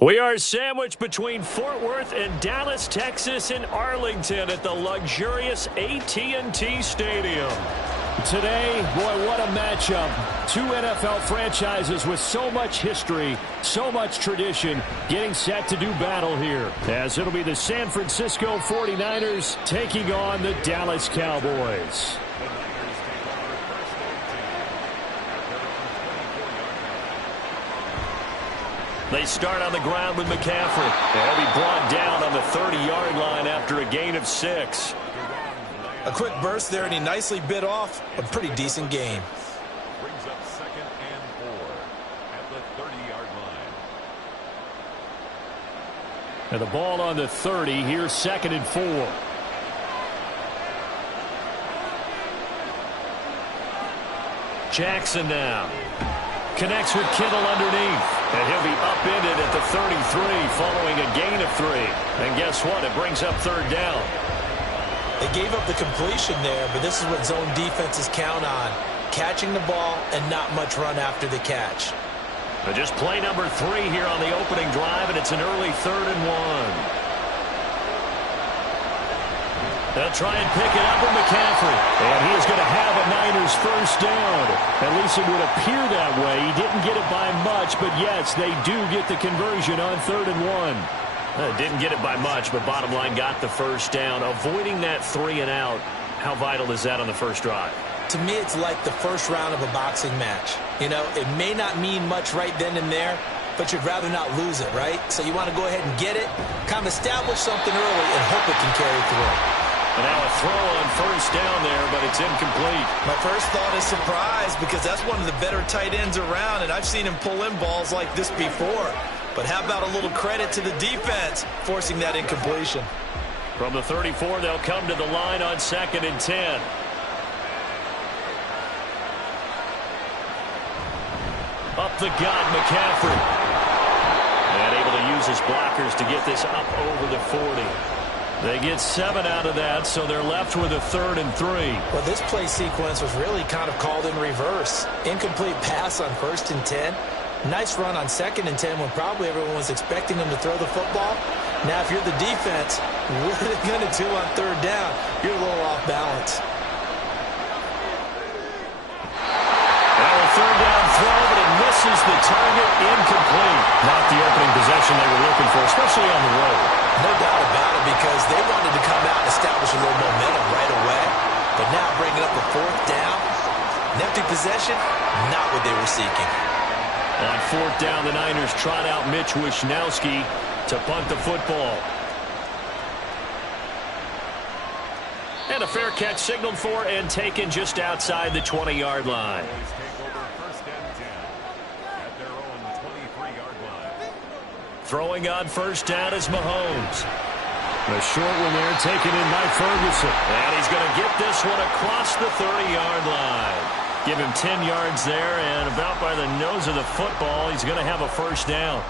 We are sandwiched between Fort Worth and Dallas, Texas, and Arlington at the luxurious AT&T Stadium. Today, boy, what a matchup. Two NFL franchises with so much history, so much tradition, getting set to do battle here. As it'll be the San Francisco 49ers taking on the Dallas Cowboys. They start on the ground with McCaffrey. They'll be brought down on the 30-yard line after a gain of 6. A quick burst there, and he nicely bit off a pretty decent gain. Brings up 2nd and 4 at the 30-yard line. And the ball on the 30. Here's 2nd and 4. Jackson now. Connects with Kittle underneath. And he'll be upended at the 33 following a gain of 3. And guess what? It brings up 3rd down. They gave up the completion there, but this is what zone defenses count on. Catching the ball and not much run after the catch. But just play number 3 here on the opening drive, and it's an early 3rd and 1. They'll try and pick it up with McCaffrey. And he is going to have a Niners first down. At least it would appear that way. He didn't get it by much, but yes, they do get the conversion on 3rd and 1. Didn't get it by much, but bottom line got the first down. Avoiding that 3 and out, how vital is that on the first drive? To me, it's like the first round of a boxing match. You know, it may not mean much right then and there, but you'd rather not lose it, right? So you want to go ahead and get it, kind of establish something early, and hope it can carry through. And now a throw on first down there, but it's incomplete. My first thought is surprise, because that's one of the better tight ends around, and I've seen him pull in balls like this before. But how about a little credit to the defense forcing that incompletion? From the 34, they'll come to the line on 2nd and 10. Up the gut, McCaffrey. And able to use his blockers to get this up over the 40. They get 7 out of that, so they're left with a 3rd and 3. Well, this play sequence was really kind of called in reverse. Incomplete pass on 1st and 10. Nice run on 2nd and 10 when probably everyone was expecting him to throw the football. Now, if you're the defense, what are they going to do on 3rd down? You're a little off balance. Now a 3rd down throw, but it misses the target. Incomplete. Not the opening possession they were looking for, especially on the road. No doubt about it, because they wanted to come out and establish a little momentum right away. But now bringing up a 4th down, an empty possession, not what they were seeking. On 4th down, the Niners trot out Mitch Wishnowsky to punt the football. And a fair catch signaled for and taken just outside the 20-yard line. Take over 1st and 10 at their own 23-yard line. Throwing on 1st down is Mahomes. A short one there taken in by Ferguson. And he's going to get this one across the 30-yard line. Give him 10 yards there, and about by the nose of the football, he's going to have a first down.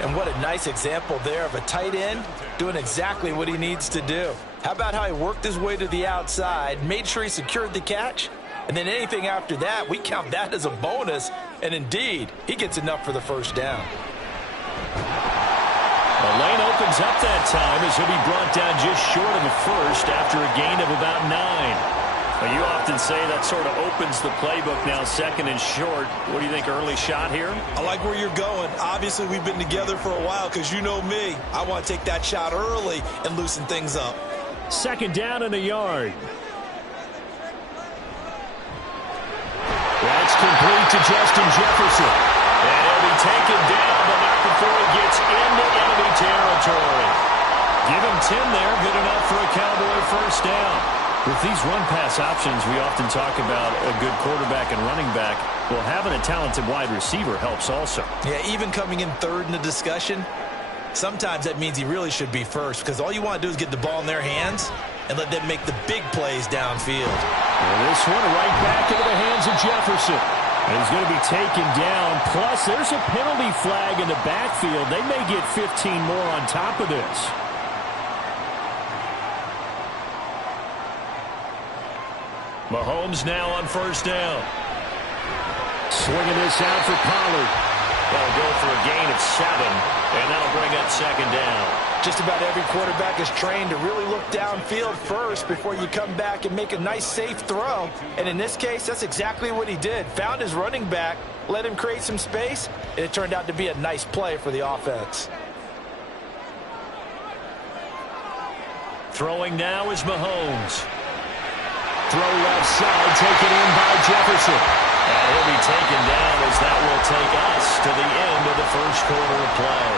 And what a nice example there of a tight end doing exactly what he needs to do. How about how he worked his way to the outside, made sure he secured the catch, and then anything after that, we count that as a bonus. And indeed, he gets enough for the first down. The lane opens up that time as he'll be brought down just short of a first after a gain of about 9. Well, you often say that sort of opens the playbook now, 2nd and short. What do you think, early shot here? I like where you're going. Obviously, we've been together for a while because you know me. I want to take that shot early and loosen things up. 2nd down and a yard. That's complete to Justin Jefferson. And he'll be taken down, but not before he gets into enemy territory. Give him 10 there, good enough for a Cowboy first down. With these run-pass options, we often talk about a good quarterback and running back. Well, having a talented wide receiver helps also. Yeah, even coming in 3rd in the discussion, sometimes that means he really should be first, because all you want to do is get the ball in their hands and let them make the big plays downfield. Well, this one right back into the hands of Jefferson. And he's going to be taken down. Plus, there's a penalty flag in the backfield. They may get 15 more on top of this. Mahomes now on first down. Swinging this out for Pollard. They'll go for a gain of 7, and that'll bring up second down. Just about every quarterback is trained to really look downfield first before you come back and make a nice, safe throw. And in this case, that's exactly what he did. Found his running back, let him create some space, and it turned out to be a nice play for the offense. Throwing now is Mahomes. Throw left side, taken in by Jefferson. And he'll be taken down as that will take us to the end of the first quarter of play.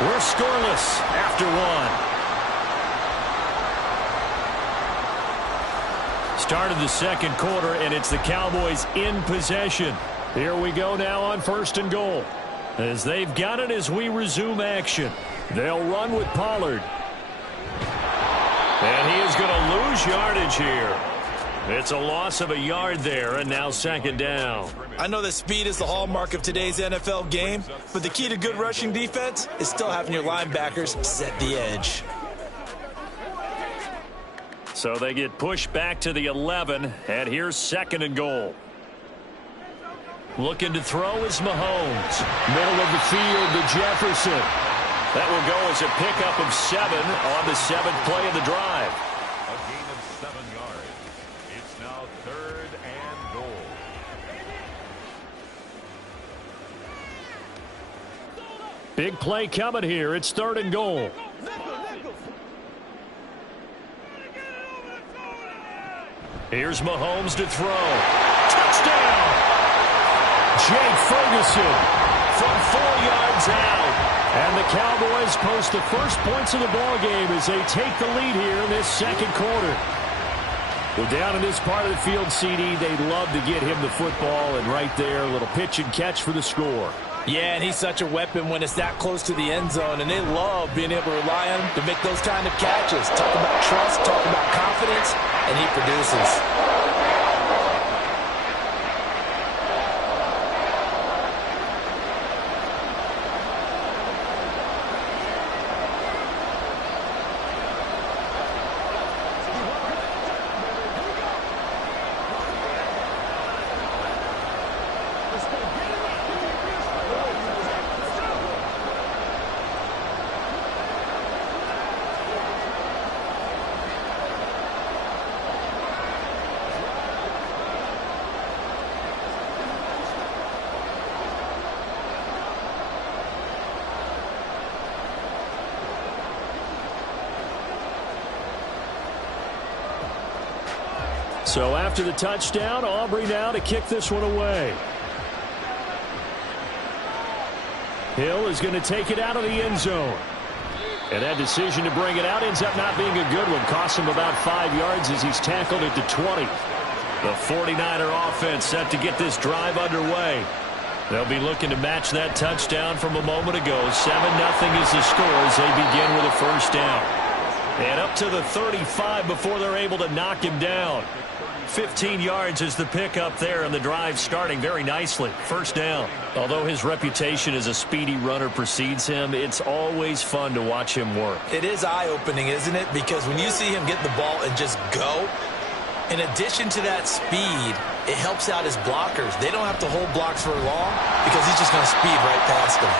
We're scoreless after 1. Started the second quarter, and it's the Cowboys in possession. Here we go now on 1st and goal. As they've got it as we resume action. They'll run with Pollard. And he is going to lose yardage here. It's a loss of a yard there, and now second down. I know that speed is the hallmark of today's NFL game, but the key to good rushing defense is still having your linebackers set the edge. So they get pushed back to the 11, and here's 2nd and goal. Looking to throw is Mahomes. Middle of the field to Jefferson. That will go as a pickup of 7 on the 7th play of the drive. A gain of 7 yards. It's now 3rd and goal. Big play coming here. It's 3rd and goal. Here's Mahomes to throw. Touchdown! Jake Ferguson from 4 yards out. And the Cowboys post the first points of the ballgame as they take the lead here in this second quarter. Well, down in this part of the field, CD, they'd love to get him the football, and right there, a little pitch and catch for the score. Yeah, and he's such a weapon when it's that close to the end zone, and they love being able to rely on him to make those kind of catches. Talk about trust, talk about confidence, and he produces. So after the touchdown, Aubrey now to kick this one away. Hill is going to take it out of the end zone. And that decision to bring it out ends up not being a good one. Costs him about 5 yards as he's tackled at the 20. The 49er offense set to get this drive underway. They'll be looking to match that touchdown from a moment ago. 7-0 is the score as they begin with a first down. And up to the 35 before they're able to knock him down. 15 yards is the pickup there, and the drive starting very nicely. First down. Although his reputation as a speedy runner precedes him, it's always fun to watch him work. It is eye-opening, isn't it? Because when you see him get the ball and just go, in addition to that speed, it helps out his blockers. They don't have to hold blocks for long because he's just going to speed right past them.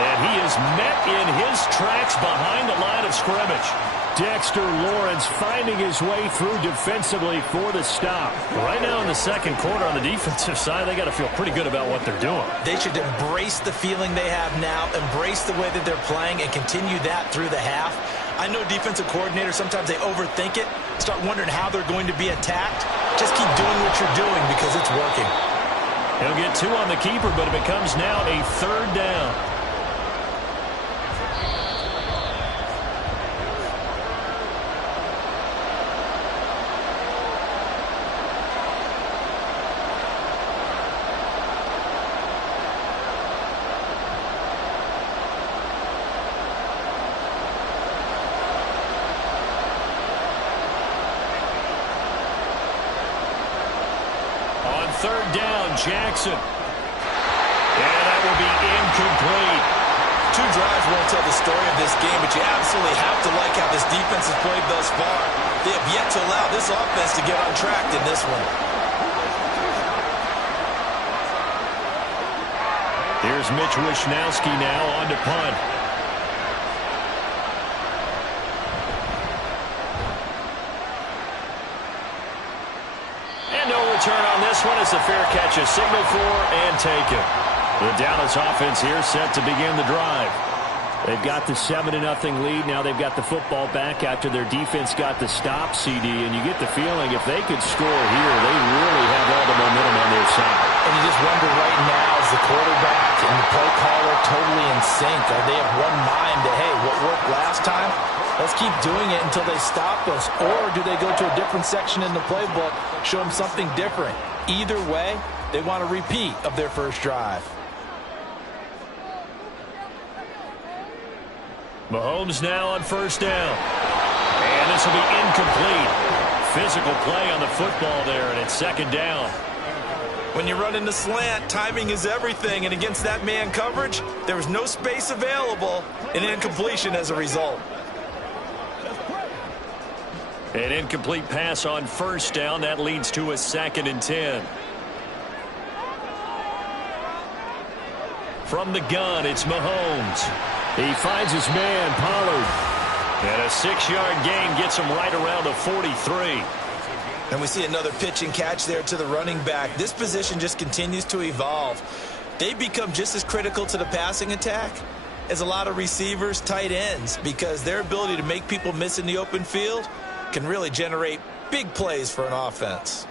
And he is met in his tracks behind the line of scrimmage. Dexter Lawrence finding his way through defensively for the stop. Right now in the second quarter on the defensive side, they got to feel pretty good about what they're doing. They should embrace the feeling they have now, embrace the way that they're playing, and continue that through the half. I know defensive coordinators, sometimes they overthink it, start wondering how they're going to be attacked. Just keep doing what you're doing because it's working. He'll get 2 on the keeper, but it becomes now a 3rd down. Jackson. And that will be incomplete. 2 drives won't tell the story of this game, but you absolutely have to like how this defense has played thus far. They have yet to allow this offense to get on track in this one. Here's Mitch Wishnowsky now on to punt. And no return on this one as the fair catch is signaled for and taken. The Dallas offense here set to begin the drive. They've got the 7-0 lead. Now they've got the football back after their defense got the stop, CD. And you get the feeling if they could score here, they really have all the momentum on their side. And you just wonder right now, is the quarterback and the play caller totally in sync? Are they of one mind that, hey, what worked last time, let's keep doing it until they stop us? Or do they go to a different section in the playbook, show them something different? Either way, they want a repeat of their first drive. Mahomes now on first down. And this will be incomplete. Physical play on the football there, and it's second down. When you run in the slant, timing is everything, and against that man coverage, there was no space available, and incompletion as a result. An incomplete pass on first down. That leads to a 2nd and 10. From the gun, it's Mahomes. He finds his man, Pollard. And a 6-yard gain gets him right around the 43. And we see another pitch and catch there to the running back. This position just continues to evolve. They become just as critical to the passing attack as a lot of receivers, tight ends, because their ability to make people miss in the open field can really generate big plays for an offense.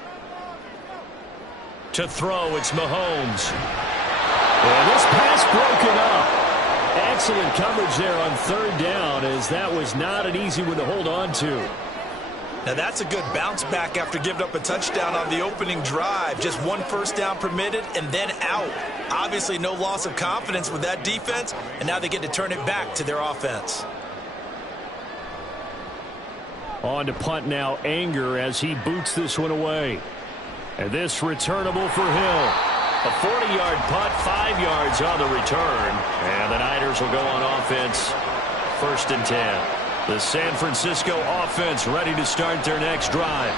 To throw, it's Mahomes. And this pass broken up. Excellent coverage there on third down, as that was not an easy one to hold on to. Now that's a good bounce back after giving up a touchdown on the opening drive. Just one first down permitted and then out. Obviously no loss of confidence with that defense, and now they get to turn it back to their offense. On to punt now, Anger, as he boots this one away. And this returnable for Hill. A 40-yard punt, 5 yards on the return. And the Niners will go on offense, 1st and 10. The San Francisco offense ready to start their next drive.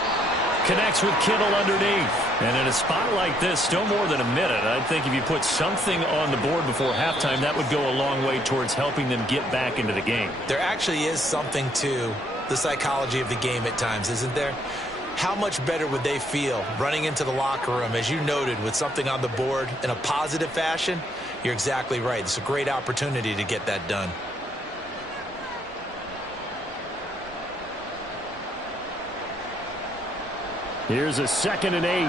Connects with Kittle underneath. And in a spot like this, still more than a minute. I think if you put something on the board before halftime, that would go a long way towards helping them get back into the game. There actually is something to the psychology of the game at times, isn't there? How much better would they feel running into the locker room, as you noted, with something on the board in a positive fashion? You're exactly right. It's a great opportunity to get that done. Here's a 2nd and 8.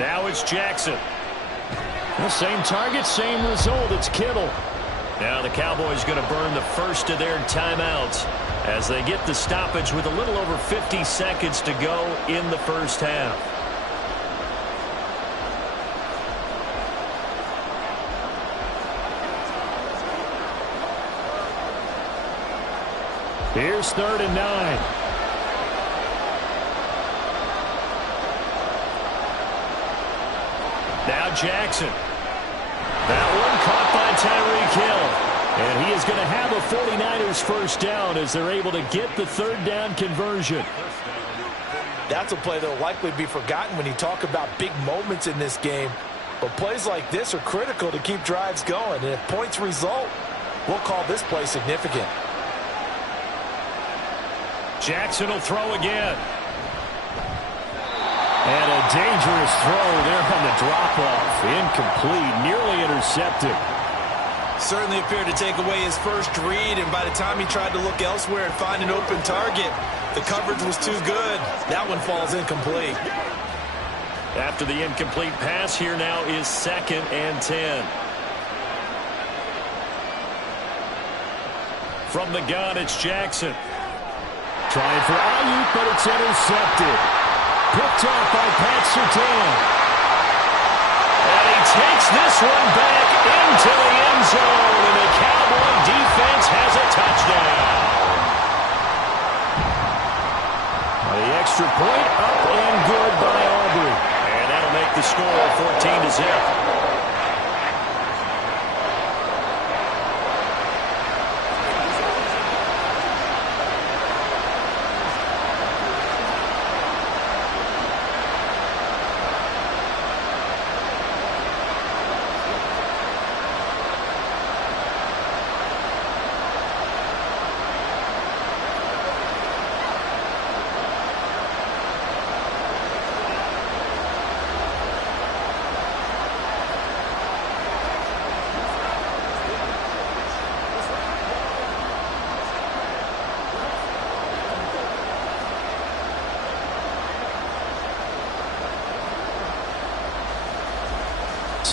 Now it's Jackson. The same target, same result. It's Kittle. Now the Cowboys going to burn the first of their timeouts as they get the stoppage with a little over 50 seconds to go in the first half. Here's 3rd and 9. Now Jackson. That one caught by Tyreek Hill. And he is going to have a 49ers first down as they're able to get the 3rd down conversion. That's a play that will likely be forgotten when you talk about big moments in this game. But plays like this are critical to keep drives going. And if points result, we'll call this play significant. Jackson will throw again. And a dangerous throw there on the drop-off. Incomplete, nearly intercepted. Certainly appeared to take away his first read, and by the time he tried to look elsewhere and find an open target, the coverage was too good. That one falls incomplete. After the incomplete pass, here now is 2nd and 10. From the gun, it's Jackson. Trying for Ayuk, but it's intercepted. Picked off by Pat Surtain. And he takes this one back into the end zone, and the Cowboy defense has a touchdown. The extra point up and good by Aubrey. And that'll make the score 14-0.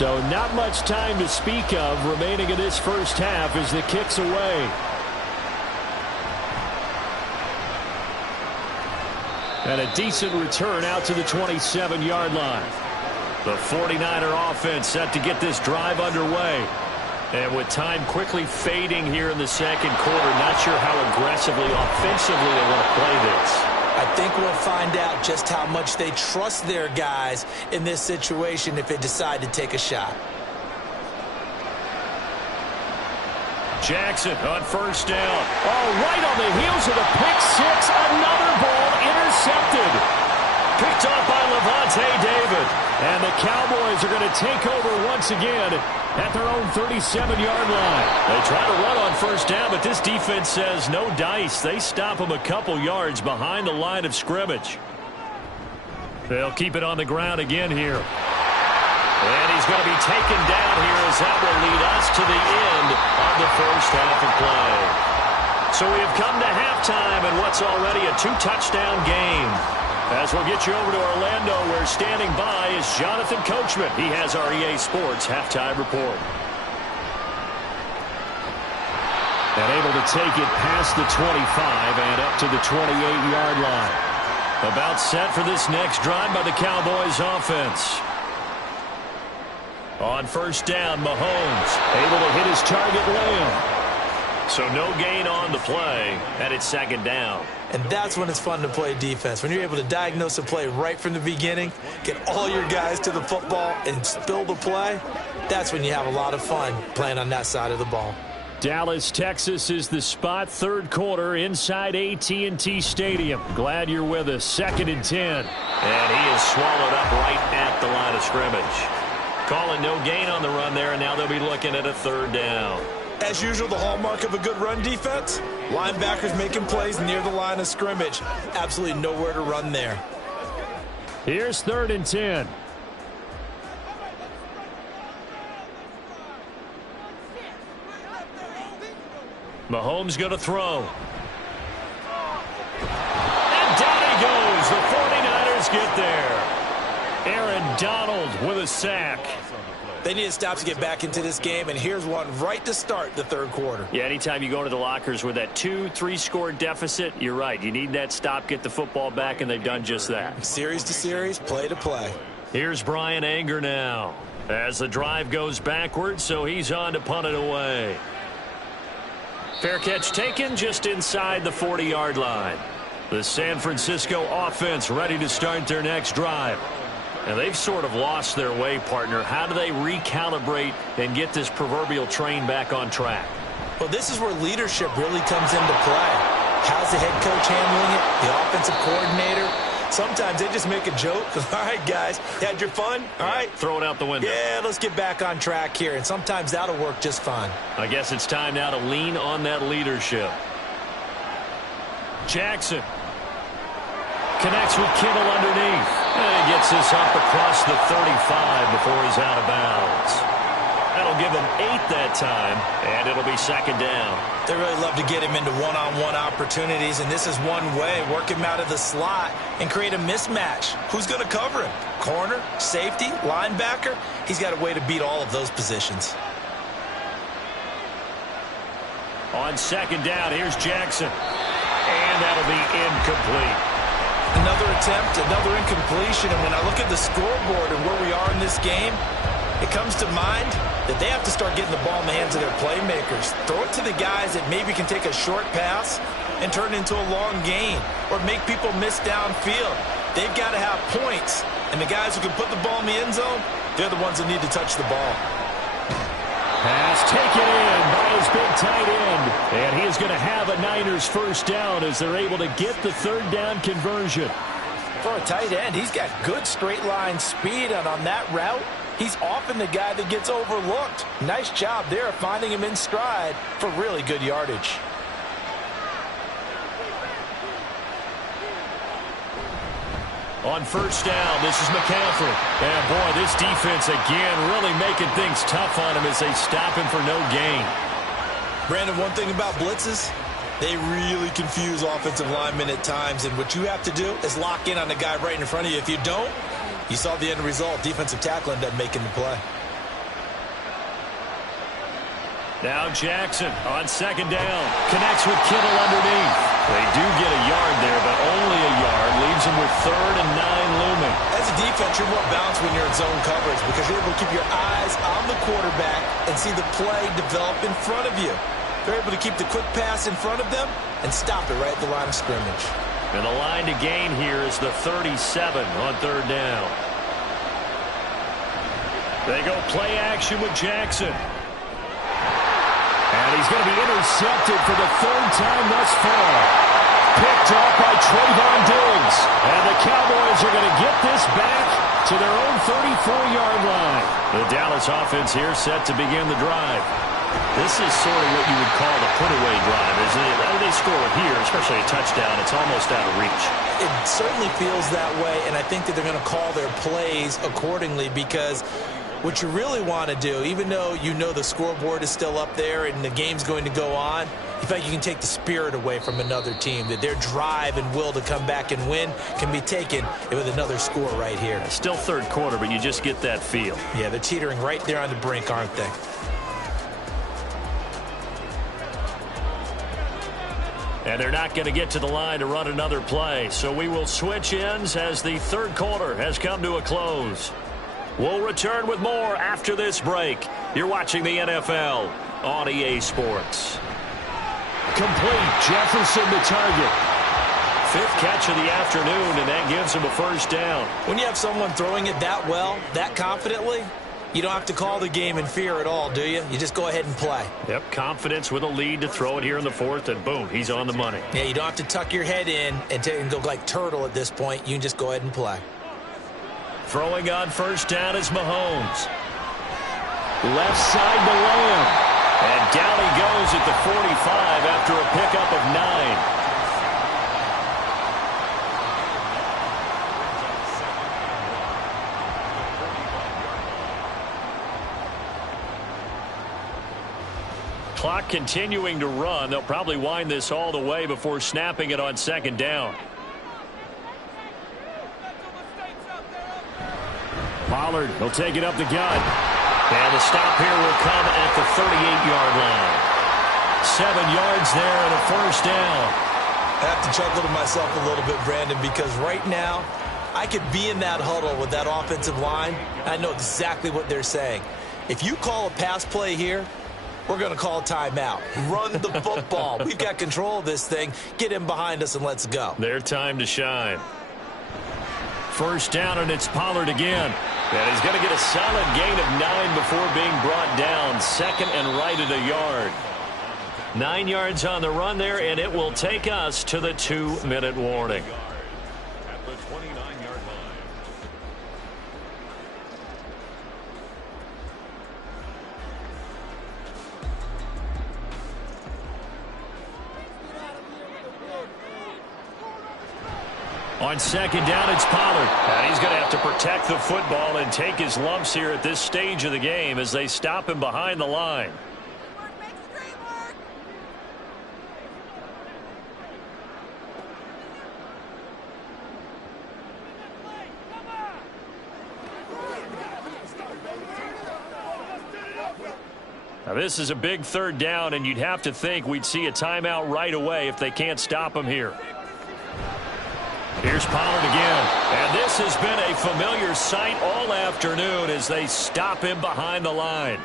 So not much time to speak of remaining in this first half as the kick's away. And a decent return out to the 27-yard line. The 49er offense set to get this drive underway. And with time quickly fading here in the second quarter, not sure how aggressively, offensively they want to play this. I think we'll find out just how much they trust their guys in this situation if they decide to take a shot. Jackson on first down. Oh, right on the heels of the pick six. Another ball intercepted. Picked off by Lavonte David. And the Cowboys are going to take over once again at their own 37-yard line. They try to run on first down, but this defense says no dice. They stop them a couple yards behind the line of scrimmage. They'll keep it on the ground again here. And he's going to be taken down here as that will lead us to the end of the first half of play. So we have come to halftime in what's already a two-touchdown game. As we'll get you over to Orlando, where standing by is Jonathan Coachman. He has our EA Sports halftime report. And able to take it past the 25 and up to the 28-yard line. About set for this next drive by the Cowboys offense. On first down, Mahomes able to hit his target Lamb. So no gain on the play, and it's second down. And that's when it's fun to play defense. When you're able to diagnose a play right from the beginning, get all your guys to the football, and spill the play, that's when you have a lot of fun playing on that side of the ball. Dallas, Texas is the spot. Third quarter inside AT&T Stadium. Glad you're with us. 2nd and 10. And he is swallowed up right at the line of scrimmage. Calling no gain on the run there, and now they'll be looking at a third down. As usual, the hallmark of a good run defense, linebackers making plays near the line of scrimmage. Absolutely nowhere to run there. Here's 3rd and 10. Mahomes going to throw. And down he goes. The 49ers get there. Aaron Donald with a sack. They need to stop to get back into this game, and here's one right to start the third quarter. Yeah, anytime you go into the lockers with that 2-3 score deficit, you're right. You need that stop, get the football back, and they've done just that. Series to series, play to play. Here's Brian Anger now as the drive goes backwards, so he's on to punt it away. Fair catch taken just inside the 40-yard line. The San Francisco offense ready to start their next drive. And they've sort of lost their way, partner. How do they recalibrate and get this proverbial train back on track? Well, this is where leadership really comes into play. How's the head coach handling it? The offensive coordinator? Sometimes they just make a joke. All right, guys, you had your fun? All right. Throw it out the window. Yeah, let's get back on track here. And sometimes that'll work just fine. I guess it's time now to lean on that leadership. Jackson connects with Kittle underneath. And he gets this up across the 35 before he's out of bounds. That'll give him 8 that time, and it'll be second down. They really love to get him into one-on-one opportunities, and this is one way. Work him out of the slot and create a mismatch. Who's going to cover him? Corner, safety, linebacker? He's got a way to beat all of those positions. On second down, here's Jackson. And that'll be incomplete. Another attempt, another incompletion, and when I look at the scoreboard and where we are in this game, it comes to mind that they have to start getting the ball in the hands of their playmakers. Throw it to the guys that maybe can take a short pass and turn it into a long gain or make people miss downfield. They've got to have points, and the guys who can put the ball in the end zone, they're the ones that need to touch the ball. Pass taken in by his big tight end. And he is going to have a Niners first down as they're able to get the third down conversion. For a tight end, he's got good straight line speed, and on that route, he's often the guy that gets overlooked. Nice job there of finding him in stride for really good yardage. On first down, this is McCaffrey. And boy, this defense again really making things tough on him as they stop him for no gain. Brandon, one thing about blitzes, they really confuse offensive linemen at times, and what you have to do is lock in on the guy right in front of you. If you don't, you saw the end result. Defensive tackle ended up making the play. Now Jackson on second down. Connects with Kittle underneath. They do get a yard there, but only a yard. Leaves them with 3rd and 9 looming. As a defense, you're more balanced when you're in zone coverage because you're able to keep your eyes on the quarterback and see the play develop in front of you. They're able to keep the quick pass in front of them and stop it right at the line of scrimmage. And the line to gain here is the 37 on 3rd down. They go play action with Jackson. And he's going to be intercepted for the 3rd time thus far. Picked up by Trayvon Diggs. And the Cowboys are going to get this back to their own 34-yard line. The Dallas offense here set to begin the drive. This is sort of what you would call the put-away drive, isn't it? How do they score here, especially a touchdown? It's almost out of reach. It certainly feels that way, and I think that they're going to call their plays accordingly because what you really want to do, even though you know the scoreboard is still up there and the game's going to go on, in fact, you can take the spirit away from another team, that their drive and will to come back and win can be taken with another score right here. Still 3rd quarter, but you just get that feel. Yeah, they're teetering right there on the brink, aren't they? And they're not going to get to the line to run another play, so we will switch ends as the 3rd quarter has come to a close. We'll return with more after this break. You're watching the NFL on EA Sports. Complete. Jefferson the target. 5th catch of the afternoon, and that gives him a 1st down. When you have someone throwing it that well, that confidently, you don't have to call the game in fear at all, do you? You just go ahead and play. Yep, confidence with a lead to throw it here in the 4th, and boom, he's on the money. Yeah, you don't have to tuck your head in and go like turtle at this point. You can just go ahead and play. Throwing on 1st down is Mahomes. Left side to Lamb. And down he goes at the 45 after a pickup of 9. Clock continuing to run. They'll probably wind this all the way before snapping it on 2nd down. Pollard will take it up the gut. And the stop here will come at the 38-yard line. 7 yards there and a 1st down. I have to chuckle to myself a little bit, Brandon, because right now I could be in that huddle with that offensive line. I know exactly what they're saying. If you call a pass play here, we're going to call a timeout. Run the football. We've got control of this thing. Get in behind us and let's go. Their time to shine. 1st down, and it's Pollard again. And he's going to get a solid gain of 9 before being brought down. 2nd and right at a yard. 9 yards on the run there, and it will take us to the 2-minute warning. At the 29-yard line. On 2nd down, it's Pollard. And he's going to have to protect the football and take his lumps here at this stage of the game as they stop him behind the line. Now this is a big 3rd down, and you'd have to think we'd see a timeout right away if they can't stop him here. Here's Pollard again. And this has been a familiar sight all afternoon as they stop him behind the line.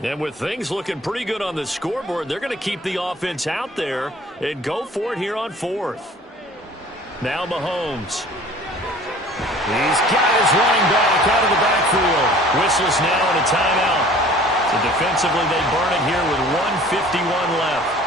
And with things looking pretty good on the scoreboard, they're going to keep the offense out there and go for it here on 4th. Now Mahomes. He's got his running back out of the backfield. Whistles now and a timeout. So defensively, they burn it here with 1:51 left.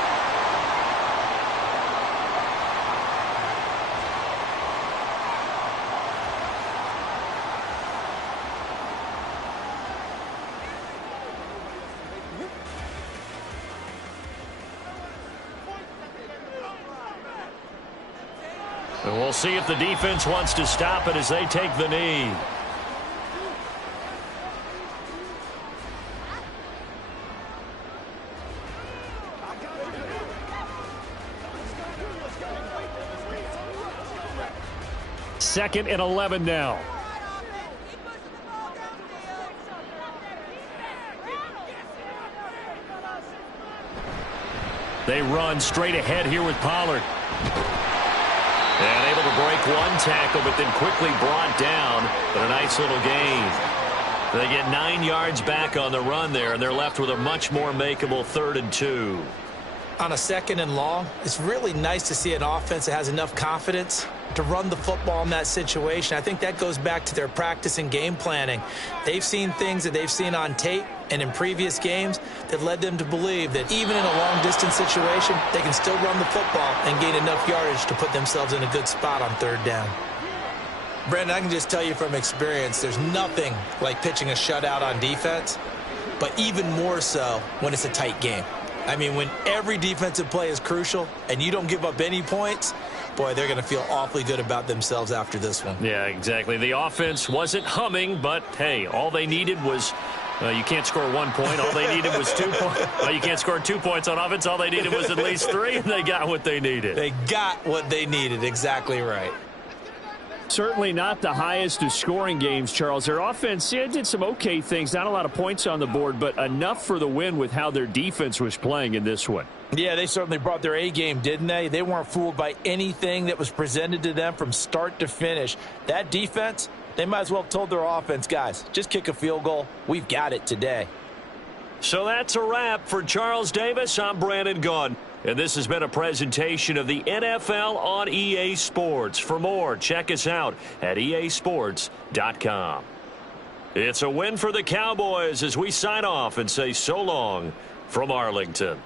And we'll see if the defense wants to stop it as they take the knee. 2nd and 11 now. They run straight ahead here with Pollard. And able to break one tackle, but then quickly brought down. But a nice little gain. They get 9 yards back on the run there, and they're left with a much more makeable 3rd and 2. On a 2nd and long, it's really nice to see an offense that has enough confidence to run the football in that situation. I think that goes back to their practice and game planning. They've seen things that they've seen on tape and in previous games that led them to believe that even in a long-distance situation, they can still run the football and gain enough yardage to put themselves in a good spot on 3rd down. Brandon, I can just tell you from experience, there's nothing like pitching a shutout on defense, but even more so when it's a tight game. I mean, when every defensive play is crucial and you don't give up any points, boy, they're going to feel awfully good about themselves after this one. Yeah, exactly. The offense wasn't humming, but, hey, all they needed was you can't score 1 point. All they needed was 2 points. Well, you can't score 2 points on offense. All they needed was at least 3, and they got what they needed. They got what they needed. Exactly right. Certainly not the highest of scoring games, Charles. Their offense did some okay things. Not a lot of points on the board, but enough for the win with how their defense was playing in this one. Yeah, they certainly brought their A game, didn't they? They weren't fooled by anything that was presented to them from start to finish. That defense, they might as well have told their offense, guys, just kick a field goal. We've got it today. So that's a wrap for Charles Davis. I'm Brandon Gaudin. And this has been a presentation of the NFL on EA Sports. For more, check us out at easports.com. It's a win for the Cowboys as we sign off and say so long from Arlington.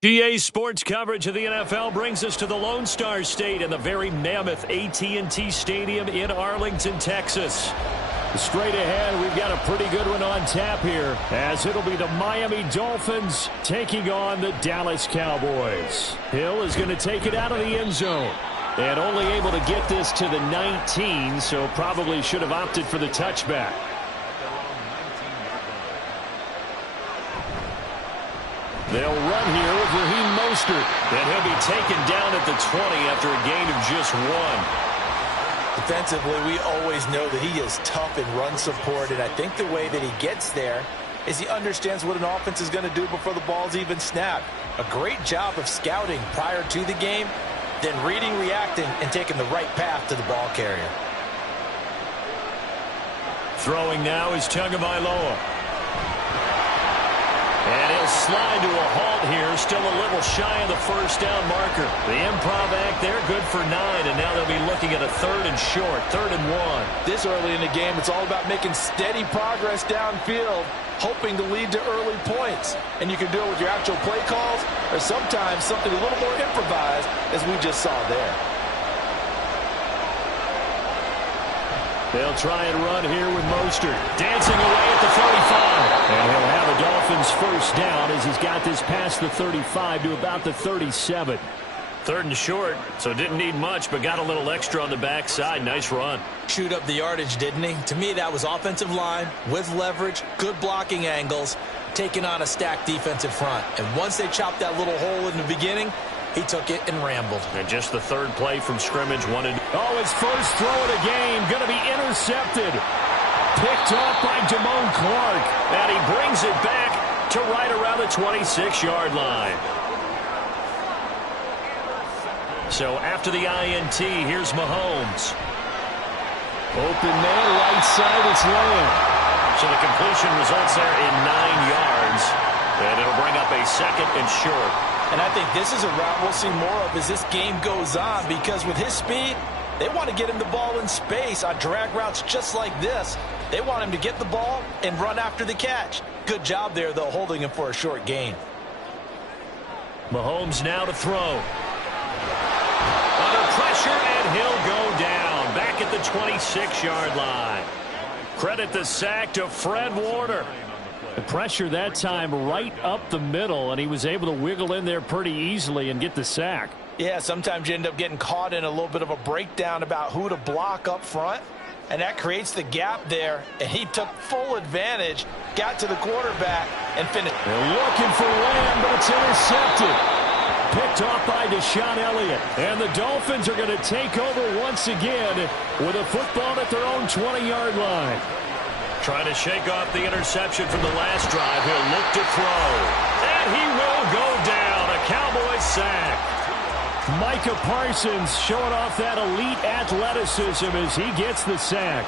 GA Sports coverage of the NFL brings us to the Lone Star State and the very mammoth AT&T Stadium in Arlington, Texas. Straight ahead, we've got a pretty good one on tap here, as it'll be the Miami Dolphins taking on the Dallas Cowboys. Hill is going to take it out of the end zone, and only able to get this to the 19, so probably should have opted for the touchback. They'll run here with Raheem Mostert, and he'll be taken down at the 20 after a gain of just 1. Defensively, we always know that he is tough in run support, and I think the way that he gets there is he understands what an offense is going to do before the ball's even snapped. A great job of scouting prior to the game, then reading, reacting, and taking the right path to the ball carrier. Throwing now is Tagovailoa. And he'll slide to a halt here, still a little shy of the first down marker. The improv act there, good for 9, and now they'll be looking at a 3rd and short, 3rd and 1. This early in the game, it's all about making steady progress downfield, hoping to lead to early points. And you can do it with your actual play calls, or sometimes something a little more improvised, as we just saw there. They'll try and run here with Mostert. Dancing away at the 35. And he'll have a Dolphins first down as he's got this past the 35 to about the 37. 3rd and short, so didn't need much, but got a little extra on the backside. Nice run. Chewed up the yardage, didn't he? To me, that was offensive line with leverage, good blocking angles, taking on a stacked defensive front. And once they chopped that little hole in the beginning, he took it and rambled. And just the 3rd play from scrimmage. Oh, his first throw of the game going to be intercepted. Picked off by Damone Clark. And he brings it back to right around the 26-yard line. So after the INT, here's Mahomes. Open man, right side, it's Lamb. So the completion results there in 9 yards. And it'll bring up a 2nd and short. And I think this is a route we'll see more of as this game goes on, because with his speed, they want to get him the ball in space on drag routes just like this. They want him to get the ball and run after the catch. Good job there, though, holding him for a short gain. Mahomes now to throw. Under pressure, and he'll go down. Back at the 26-yard line. Credit the sack to Fred Warner. The pressure that time right up the middle, and he was able to wiggle in there pretty easily and get the sack. Yeah, sometimes you end up getting caught in a little bit of a breakdown about who to block up front, and that creates the gap there, and he took full advantage, got to the quarterback, and finished. They're looking for Lamb, but it's intercepted. Picked off by Deshaun Elliott, and the Dolphins are going to take over once again with a football at their own 20-yard line. Trying to shake off the interception from the last drive. He'll look to throw. And he will go down. A Cowboys sack. Micah Parsons showing off that elite athleticism as he gets the sack.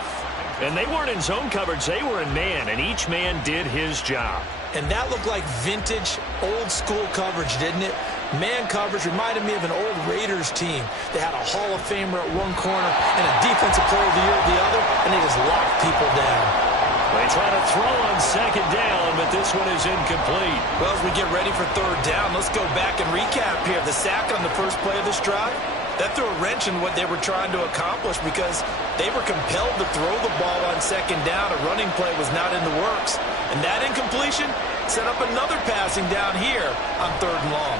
And they weren't in zone coverage. They were in man, and each man did his job. And that looked like vintage, old-school coverage, didn't it? Man coverage reminded me of an old Raiders team. They had a Hall of Famer at one corner and a Defensive Player of the Year at the other, and they just locked people down. They try to throw on 2nd down, but this one is incomplete. Well, as we get ready for 3rd down, let's go back and recap here. The sack on the first play of this drive, that threw a wrench in what they were trying to accomplish, because they were compelled to throw the ball on 2nd down. A running play was not in the works. And that incompletion set up another passing down here on 3rd and long.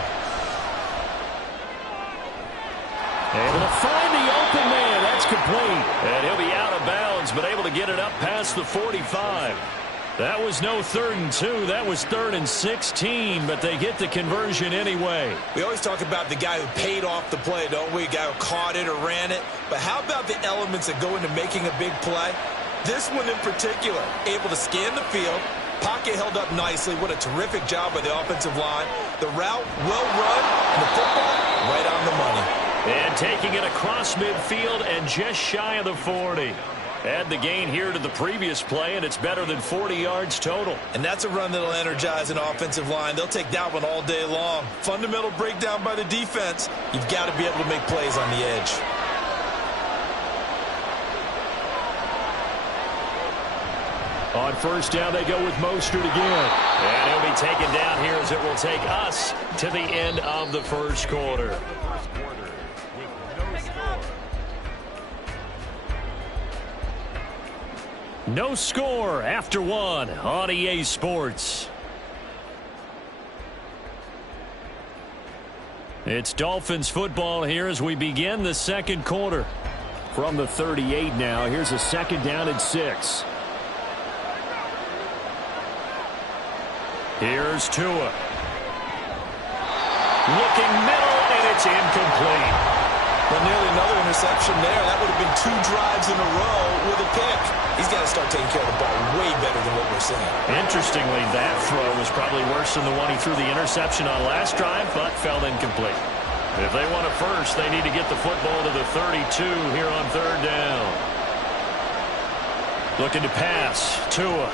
Able to find the open man. That's complete. And he'll be out of bounds, but able to get it up past the 45. That was no 3rd and 2. That was 3rd and 16, but they get the conversion anyway. We always talk about the guy who paid off the play, don't we? A guy who caught it or ran it. But how about the elements that go into making a big play? This one in particular, able to scan the field. Pocket held up nicely. What a terrific job by the offensive line. The route, well run, and the football, right on the money. And taking it across midfield and just shy of the 40. Add the gain here to the previous play, and it's better than 40 yards total. And that's a run that'll energize an offensive line. They'll take that one all day long. Fundamental breakdown by the defense. You've got to be able to make plays on the edge. On 1st down, they go with Mostert again. And he'll be taken down here as it will take us to the end of the first quarter. No score after one on EA Sports. It's Dolphins football here as we begin the second quarter. From the 38 now, here's a second down and 6. Here's Tua. Looking middle, and it's incomplete. Well, nearly another interception there. That would have been 2 drives in a row with a pick. He's got to start taking care of the ball way better than what we're seeing. Interestingly, that throw was probably worse than the one he threw the interception on last drive, but fell incomplete. If they want a first, they need to get the football to the 32 here on third down. Looking to pass. Tua.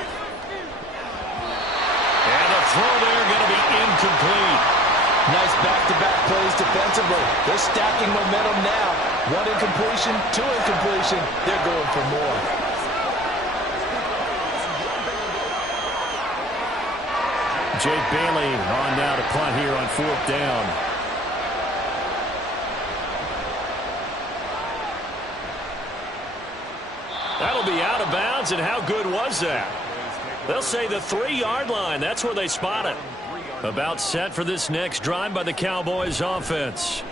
And the throw there going to be incomplete. Nice back-to-back plays defensively. They're stacking momentum now. 1 incompletion, 2 incompletion. They're going for more. Jake Bailey on now to punt here on 4th down. That'll be out of bounds, and how good was that? They'll say the 3-yard line. That's where they spot it. About set for this next drive by the Cowboys offense.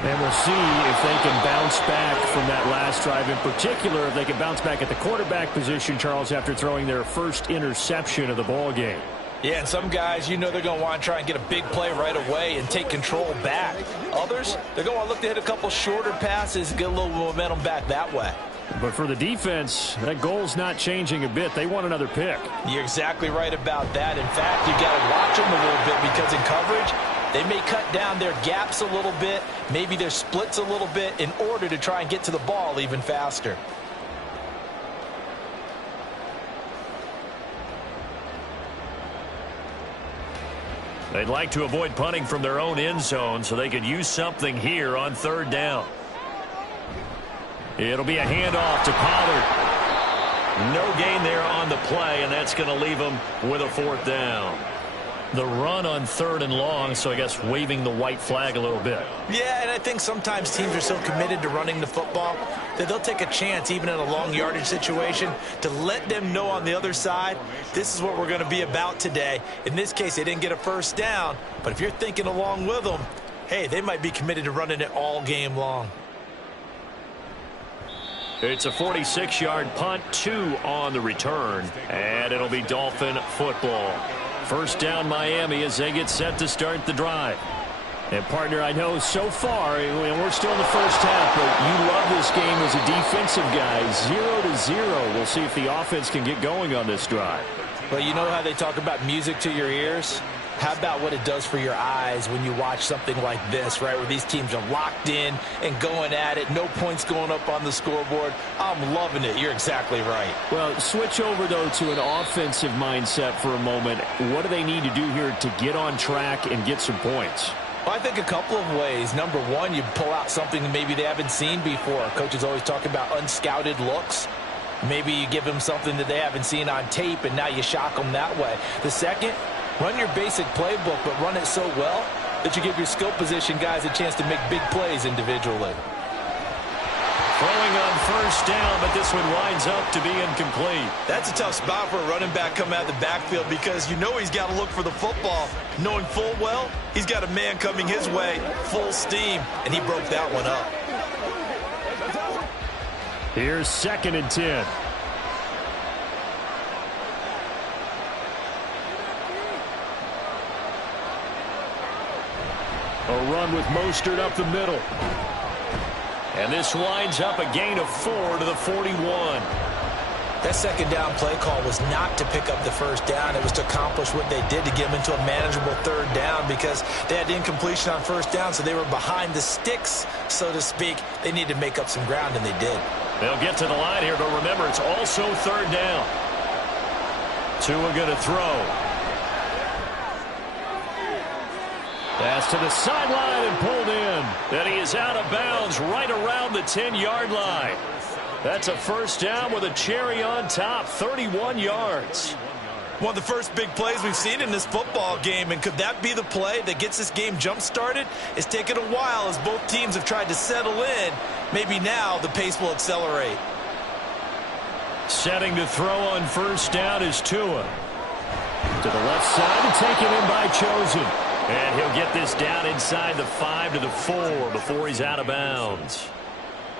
And we'll see if they can bounce back from that last drive. In particular, if they can bounce back at the quarterback position, Charles, after throwing their first interception of the ball game. Yeah, and some guys, you know they're going to want to try and get a big play right away and take control back. Others, they're going to look to hit a couple shorter passes and get a little momentum back that way. But for the defense, that goal's not changing a bit. They want another pick. You're exactly right about that. In fact, you've got to watch them a little bit because in coverage, they may cut down their gaps a little bit, maybe their splits a little bit in order to try and get to the ball even faster. They'd like to avoid punting from their own end zone so they could use something here on third down. It'll be a handoff to Pollard. No gain there on the play, and that's going to leave them with a 4th down. The run on 3rd and long, so I guess waving the white flag a little bit. Yeah, and I think sometimes teams are so committed to running the football that they'll take a chance, even in a long yardage situation, to let them know on the other side, this is what we're going to be about today. In this case, they didn't get a first down, but if you're thinking along with them, hey, they might be committed to running it all game long. It's a 46-yard punt, 2 on the return, and it'll be Dolphin football. First down Miami as they get set to start the drive. And, partner, I know so far, we're still in the first half, but you love this game as a defensive guy. 0-0. We'll see if the offense can get going on this drive. Well, you know how they talk about music to your ears? How about what it does for your eyes when you watch something like this, right, where these teams are locked in and going at it, no points going up on the scoreboard? I'm loving it. You're exactly right. Well, switch over, though, to an offensive mindset for a moment. What do they need to do here to get on track and get some points? Well, I think a couple of ways. Number one, you pull out something maybe they haven't seen before. Coaches always talk about unscouted looks. Maybe you give them something that they haven't seen on tape, and now you shock them that way. The second, run your basic playbook, but run it so well that you give your skill position guys a chance to make big plays individually. Throwing on first down, but this one winds up to be incomplete. That's a tough spot for a running back coming out of the backfield because you know he's got to look for the football, knowing full well he's got a man coming his way, full steam, and he broke that one up. Here's 2nd and 10. A run with Mostert up the middle. And this winds up a gain of 4 to the 41. That second down play call was not to pick up the first down. It was to accomplish what they did to get them into a manageable third down because they had incompletion on first down, so they were behind the sticks, so to speak. They needed to make up some ground, and they did. They'll get to the line here, but remember, it's also third down. Tua going to throw. Pass to the sideline and pulled in. And he is out of bounds right around the 10-yard line. That's a first down with a cherry on top, 31 yards. One of the first big plays we've seen in this football game, and could that be the play that gets this game jump-started? It's taken a while as both teams have tried to settle in. Maybe now the pace will accelerate. Setting to throw on first down is Tua. To the left side and taken in by Chosen. And he'll get this down inside the 5 to the 4 before he's out of bounds.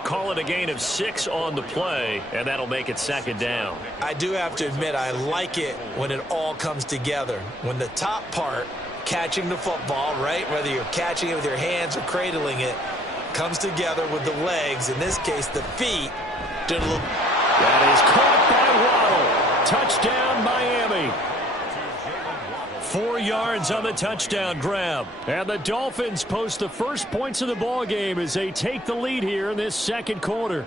Call it a gain of 6 on the play, and that'll make it second down. I do have to admit, I like it when it all comes together. When the top part, catching the football, right, whether you're catching it with your hands or cradling it, comes together with the legs, in this case the feet. That is caught by Waddle. Touchdown, Miami. 4 yards on the touchdown grab. And the Dolphins post the first points of the ball game as they take the lead here in this second quarter.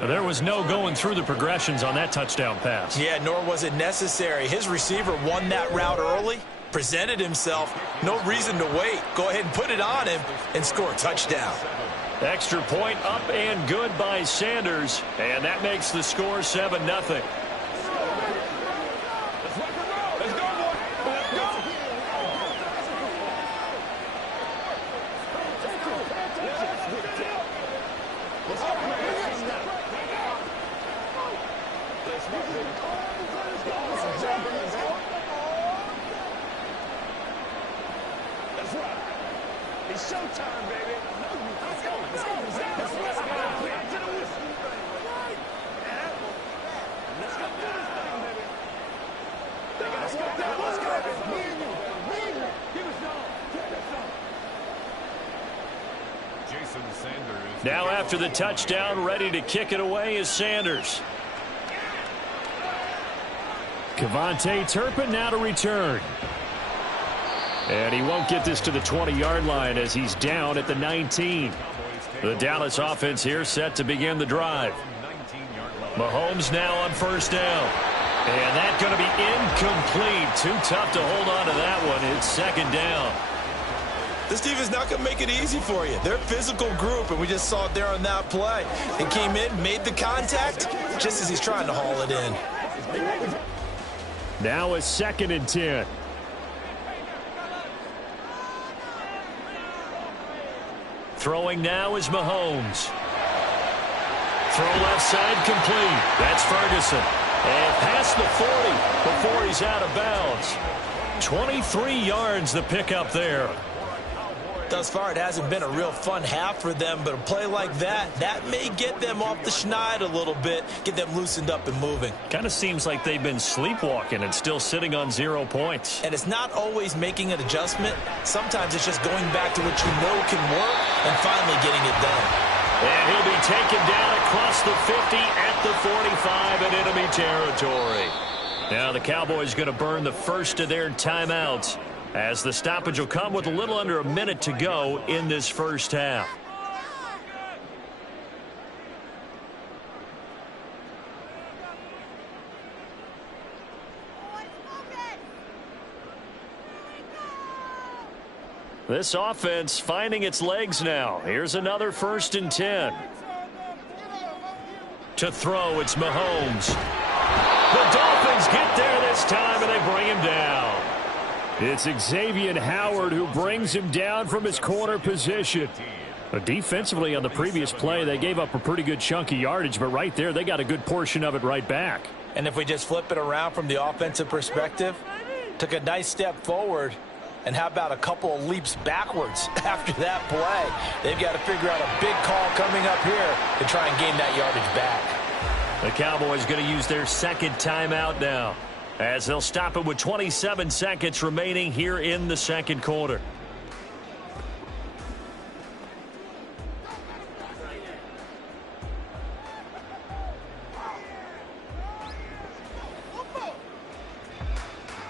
There was no going through the progressions on that touchdown pass. Yeah, nor was it necessary. His receiver won that route early, presented himself. No reason to wait. Go ahead and put it on him and score a touchdown. Extra point up and good by Sanders. And that makes the score 7-0. It's showtime, baby. Let's go. Let's go. Let's go. Let's go. Let's go. Back to the whistle. Let's go do this thing, baby. Let's go. Let's go. Give us some. Jason Sanders. Now after the touchdown, ready to kick it away is Sanders. Kevontae Turpin now to return. And he won't get this to the 20-yard line as he's down at the 19. The Dallas offense here set to begin the drive. Mahomes now on first down. And that's going to be incomplete. Too tough to hold on to that one. It's second down. This defense not going to make it easy for you. They're a physical group, and we just saw it there on that play. He came in, made the contact, just as he's trying to haul it in. Now a 2nd and 10. Throwing now is Mahomes. Throw left side complete. That's Ferguson. And past the 40 before he's out of bounds. 23 yards the pickup there. Thus far, it hasn't been a real fun half for them, but a play like that may get them off the schneid a little bit, get them loosened up and moving. Kind of seems like they've been sleepwalking and still sitting on 0 points. And it's not always making an adjustment. Sometimes it's just going back to what you know can work and finally getting it done. And he'll be taken down across the 50 at the 45 in enemy territory. Now the Cowboys going to burn the first of their timeouts, as the stoppage will come with a little under a minute to go in this first half. This offense finding its legs now. Here's another 1st and 10. To throw, it's Mahomes. The Dolphins get there this time, and they bring him down. It's Xavier Howard who brings him down from his corner position. But defensively on the previous play, they gave up a pretty good chunk of yardage, but right there, they got a good portion of it right back. And if we just flip it around from the offensive perspective, took a nice step forward, and how about a couple of leaps backwards after that play? They've got to figure out a big call coming up here to try and gain that yardage back. The Cowboys going to use their 2nd timeout now, as they'll stop it with 27 seconds remaining here in the second quarter.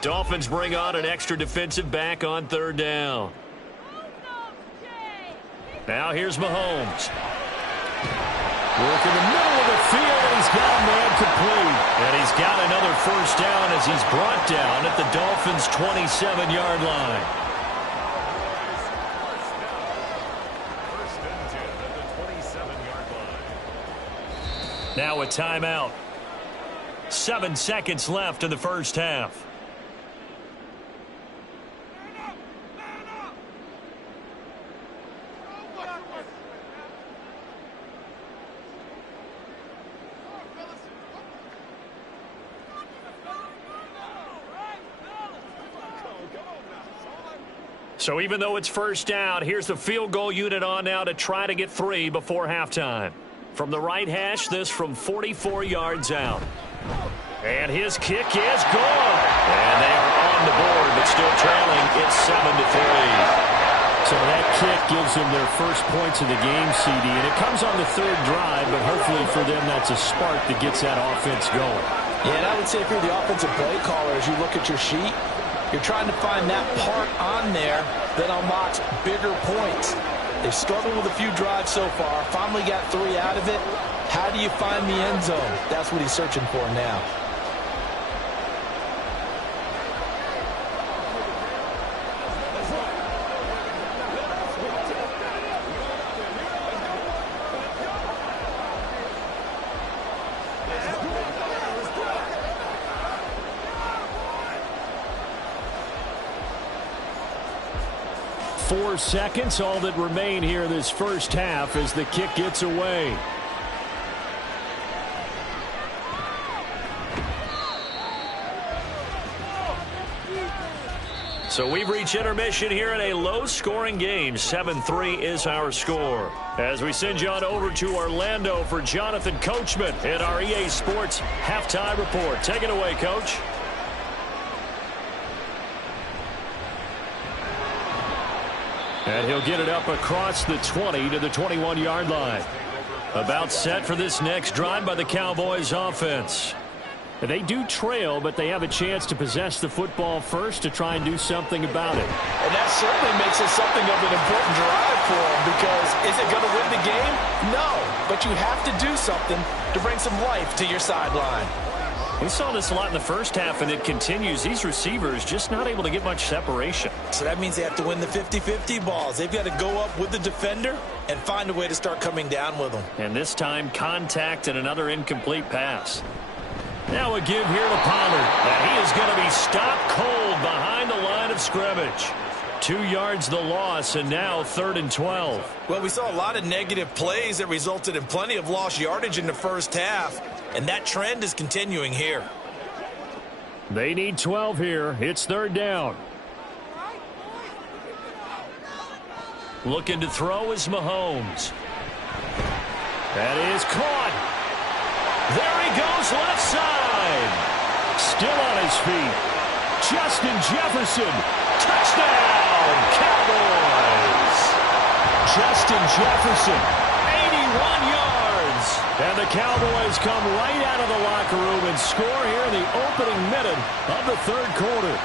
Dolphins bring on an extra defensive back on 3rd down. Now here's Mahomes. Work in the middle of the field, and he's got a man complete. And he's got another 1st down as he's brought down at the Dolphins' 27-yard line. First and 10 at the 27-yard line. Now a timeout. 7 seconds left in the first half. So even though it's first down, here's the field goal unit on now to try to get 3 before halftime. From the right hash, this from 44 yards out. And his kick is good. And they are on the board, but still trailing. It's 7-3. So that kick gives them their first points of the game, CD. And it comes on the third drive, but hopefully for them that's a spark that gets that offense going. Yeah, and I would say if you're the offensive play caller, as you look at your sheet, you're trying to find that part on there that unlocks bigger points. They've struggled with a few drives so far. Finally got 3 out of it. How do you find the end zone? That's what he's searching for now. Four seconds, all that remain here in this first half as the kick gets away. So we've reached intermission here in a low-scoring game. 7-3 is our score. As we send you on over to Orlando for Jonathan Coachman in our EA Sports Halftime Report. Take it away, Coach. And he'll get it up across the 20 to the 21-yard line. About set for this next drive by the Cowboys offense. They do trail, but they have a chance to possess the football first to try and do something about it. And that certainly makes it something of an important drive for them, because is it going to win the game? No, but you have to do something to bring some life to your sideline. We saw this a lot in the first half, and it continues. These receivers just not able to get much separation. So that means they have to win the 50-50 balls. They've got to go up with the defender and find a way to start coming down with them. And this time, contact and another incomplete pass. Now a give here to Pollard. And he is going to be stopped cold behind the line of scrimmage. 2 yards the loss, and now 3rd and 12. Well, we saw a lot of negative plays that resulted in plenty of lost yardage in the first half, and that trend is continuing here. They need 12 here. It's 3rd down. Looking to throw is Mahomes. That is caught. There he goes, left side. Still on his feet. Justin Jefferson. Touchdown, Cowboys. Justin Jefferson. 81 yards. And the Cowboys come right out of the locker room and score here in the opening minute of the 3rd quarter.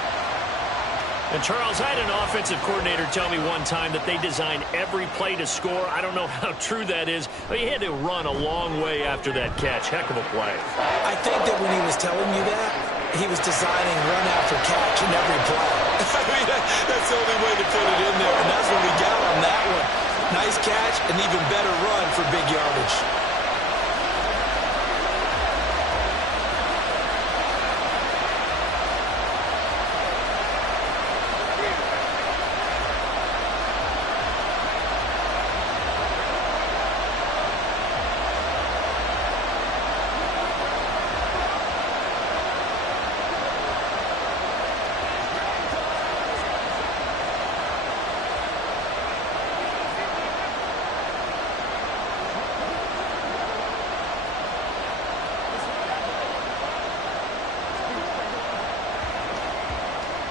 And, Charles, I had an offensive coordinator tell me one time that they design every play to score. I don't know how true that is, but he had to run a long way after that catch. Heck of a play. I think that when he was telling you that, he was designing run after catch in every play. I mean, that's the only way to put it in there, and that's what we got on that one. Nice catch, and even better run for big yardage.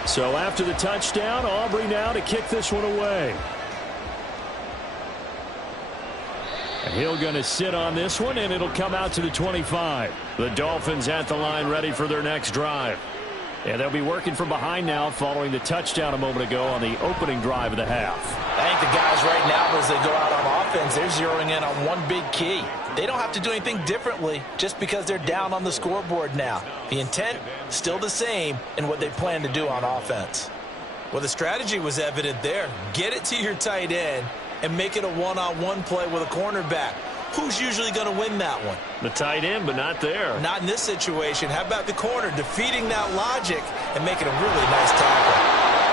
So after the touchdown, Aubrey now to kick this one away. And he'll going to sit on this one, and it'll come out to the 25. The Dolphins at the line ready for their next drive. And they'll be working from behind now following the touchdown a moment ago on the opening drive of the half. I think the guys right now, as they go out on offense, they're zeroing in on one big key. They don't have to do anything differently just because they're down on the scoreboard now. The intent, still the same in what they plan to do on offense. Well, the strategy was evident there. Get it to your tight end and make it a one-on-one play with a cornerback. who's usually going to win that one? The tight end, but not there. Not in this situation. How about the corner defeating that logic and making a really nice tackle?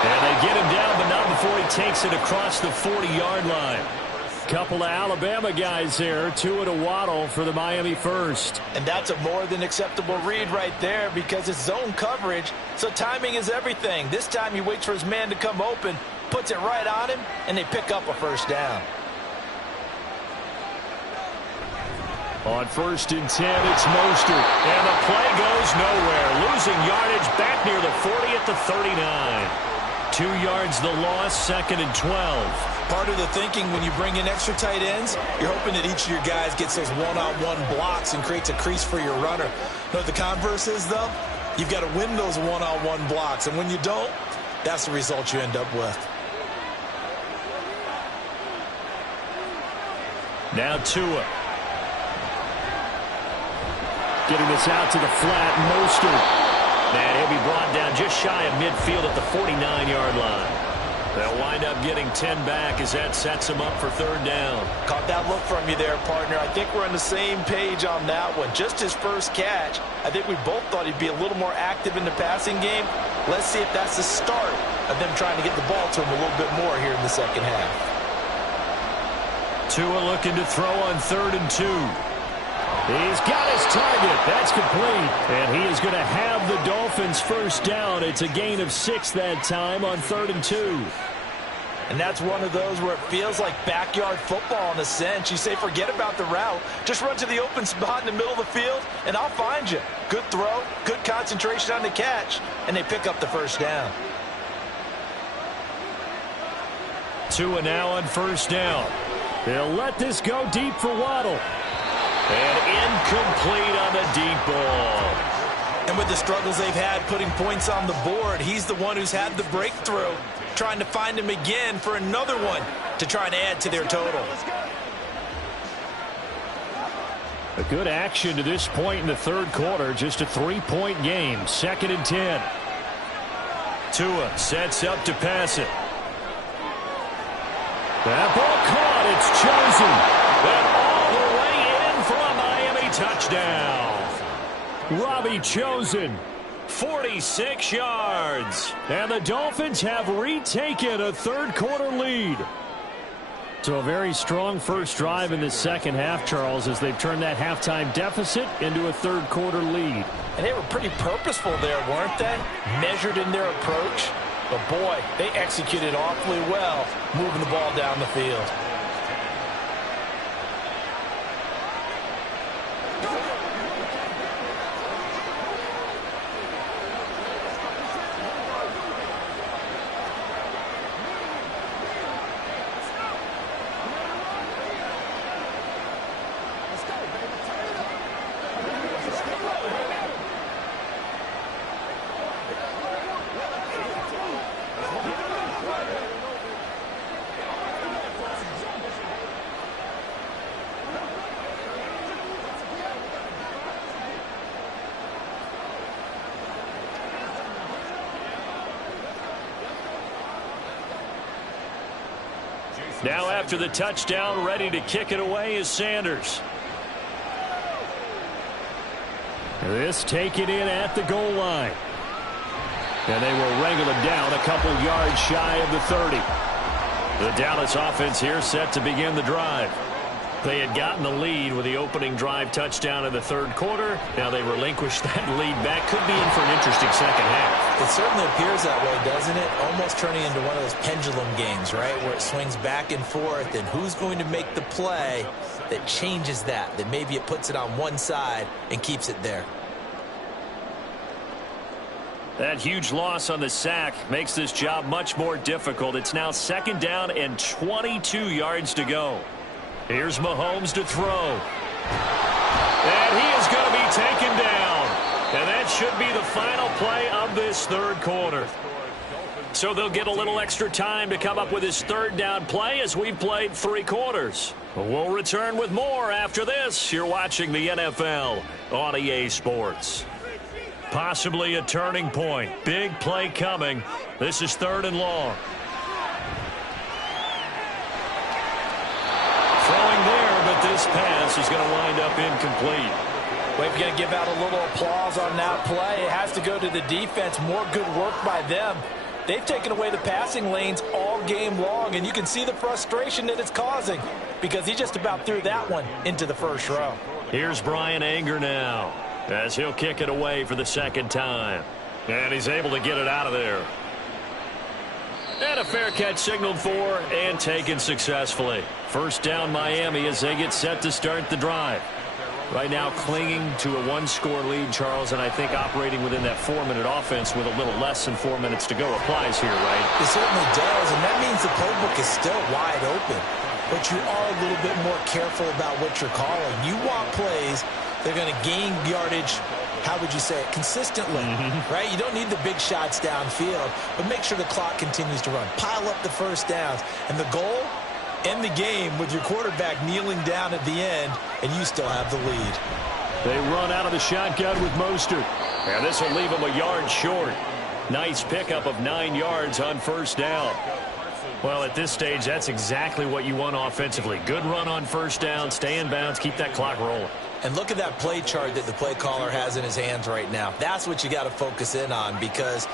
And they get him down, but not before he takes it across the 40-yard line. Couple of Alabama guys there, Tua to Waddle for the Miami first. And that's a more than acceptable read right there because it's zone coverage, so timing is everything. This time he waits for his man to come open, puts it right on him, and they pick up a first down. On 1st and 10, it's Mostert. And the play goes nowhere. Losing yardage back near the 40 at the 39. 2 yards the loss, 2nd and 12. Part of the thinking when you bring in extra tight ends, you're hoping that each of your guys gets those one-on-one blocks and creates a crease for your runner. You know what the converse is, though? You've got to win those one-on-one blocks, and when you don't, that's the result you end up with. Now Tua. Getting this out to the flat, Mostert. And he'll be brought down just shy of midfield at the 49-yard line. They'll wind up getting 10 back as that sets them up for 3rd down. Caught that look from you there, partner. I think we're on the same page on that one. Just his first catch, I think we both thought he'd be a little more active in the passing game. Let's see if that's the start of them trying to get the ball to him a little bit more here in the second half. Tua looking to throw on 3rd and 2. He's got his target. That's complete. And he is going to have the Dolphins first down. It's a gain of 6 that time on 3rd and 2. And that's one of those where it feels like backyard football in a sense. You say forget about the route. Just run to the open spot in the middle of the field, and I'll find you. Good throw, good concentration on the catch, and they pick up the first down. Tua now on 1st down. They'll let this go deep for Waddle. And incomplete on the deep ball. And with the struggles they've had putting points on the board, he's the one who's had the breakthrough, trying to find him again for another one to try and add to their total. A good action to this point in the 3rd quarter. Just a 3-point game. 2nd and 10. Tua sets up to pass it. That ball caught. It's chosen. And all the way in for a Miami touchdown. Robbie Chosen, 46 yards. And the Dolphins have retaken a 3rd quarter lead. So a very strong first drive in the second half, Charles, as they've turned that halftime deficit into a 3rd quarter lead. And they were pretty purposeful there, weren't they? Measured in their approach. But boy, they executed awfully well, moving the ball down the field. Now after the touchdown, ready to kick it away is Sanders. This taken in at the goal line. And they will wrangle him down a couple yards shy of the 30. The Dallas offense here set to begin the drive. They had gotten the lead with the opening drive touchdown in the 3rd quarter. Now they relinquished that lead back. Could be in for an interesting second half. It certainly appears that way, doesn't it? Almost turning into one of those pendulum games, right, where it swings back and forth, and who's going to make the play that changes that maybe it puts it on one side and keeps it there. That huge loss on the sack makes this job much more difficult. It's now 2nd down and 22 yards to go. Here's Mahomes to throw. And he is going to be taken down. And that should be the final play of this 3rd quarter. So they'll get a little extra time to come up with his 3rd down play as we've played 3 quarters. We'll return with more after this. You're watching the NFL on EA Sports. Possibly a turning point. Big play coming. This is 3rd and long. Throwing there, but this pass is going to wind up incomplete. Well, if you're going to give out a little applause on that play, it has to go to the defense. More good work by them. They've taken away the passing lanes all game long, and you can see the frustration that it's causing because he just about threw that one into the first row. Here's Bryan Anger now as he'll kick it away for the second time. And he's able to get it out of there. And a fair catch signaled for and taken successfully. First down Miami as they get set to start the drive. Right now clinging to a one-score lead, Charles, and I think operating within that 4-minute offense with a little less than 4 minutes to go applies here, right? It certainly does, and that means the playbook is still wide open. But you are a little bit more careful about what you're calling. You want plays that are going to gain yardage, how would you say it, consistently, right? You don't need the big shots downfield, but make sure the clock continues to run. Pile up the first downs, and the goal, end the game with your quarterback kneeling down at the end, and you still have the lead. They run out of the shotgun with Mostert. And this will leave them a yard short. Nice pickup of 9 yards on first down. Well, at this stage, that's exactly what you want offensively. Good run on first down, stay in bounds, keep that clock rolling. And look at that play chart that the play caller has in his hands right now. That's what you got to focus in on because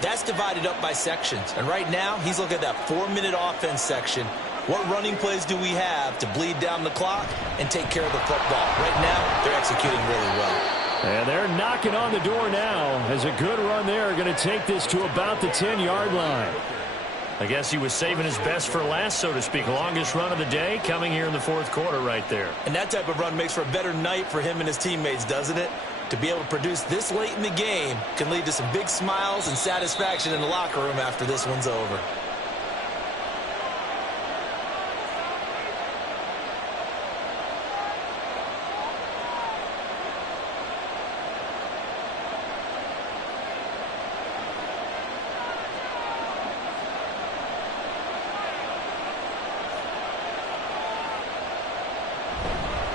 that's divided up by sections. And right now, he's looking at that 4-minute offense section. What running plays do we have to bleed down the clock and take care of the football? Right now, they're executing really well. And they're knocking on the door now as a good run there. Going to take this to about the 10-yard line. I guess he was saving his best for last, so to speak. Longest run of the day coming here in the fourth quarter right there. And that type of run makes for a better night for him and his teammates, doesn't it? To be able to produce this late in the game can lead to some big smiles and satisfaction in the locker room after this one's over.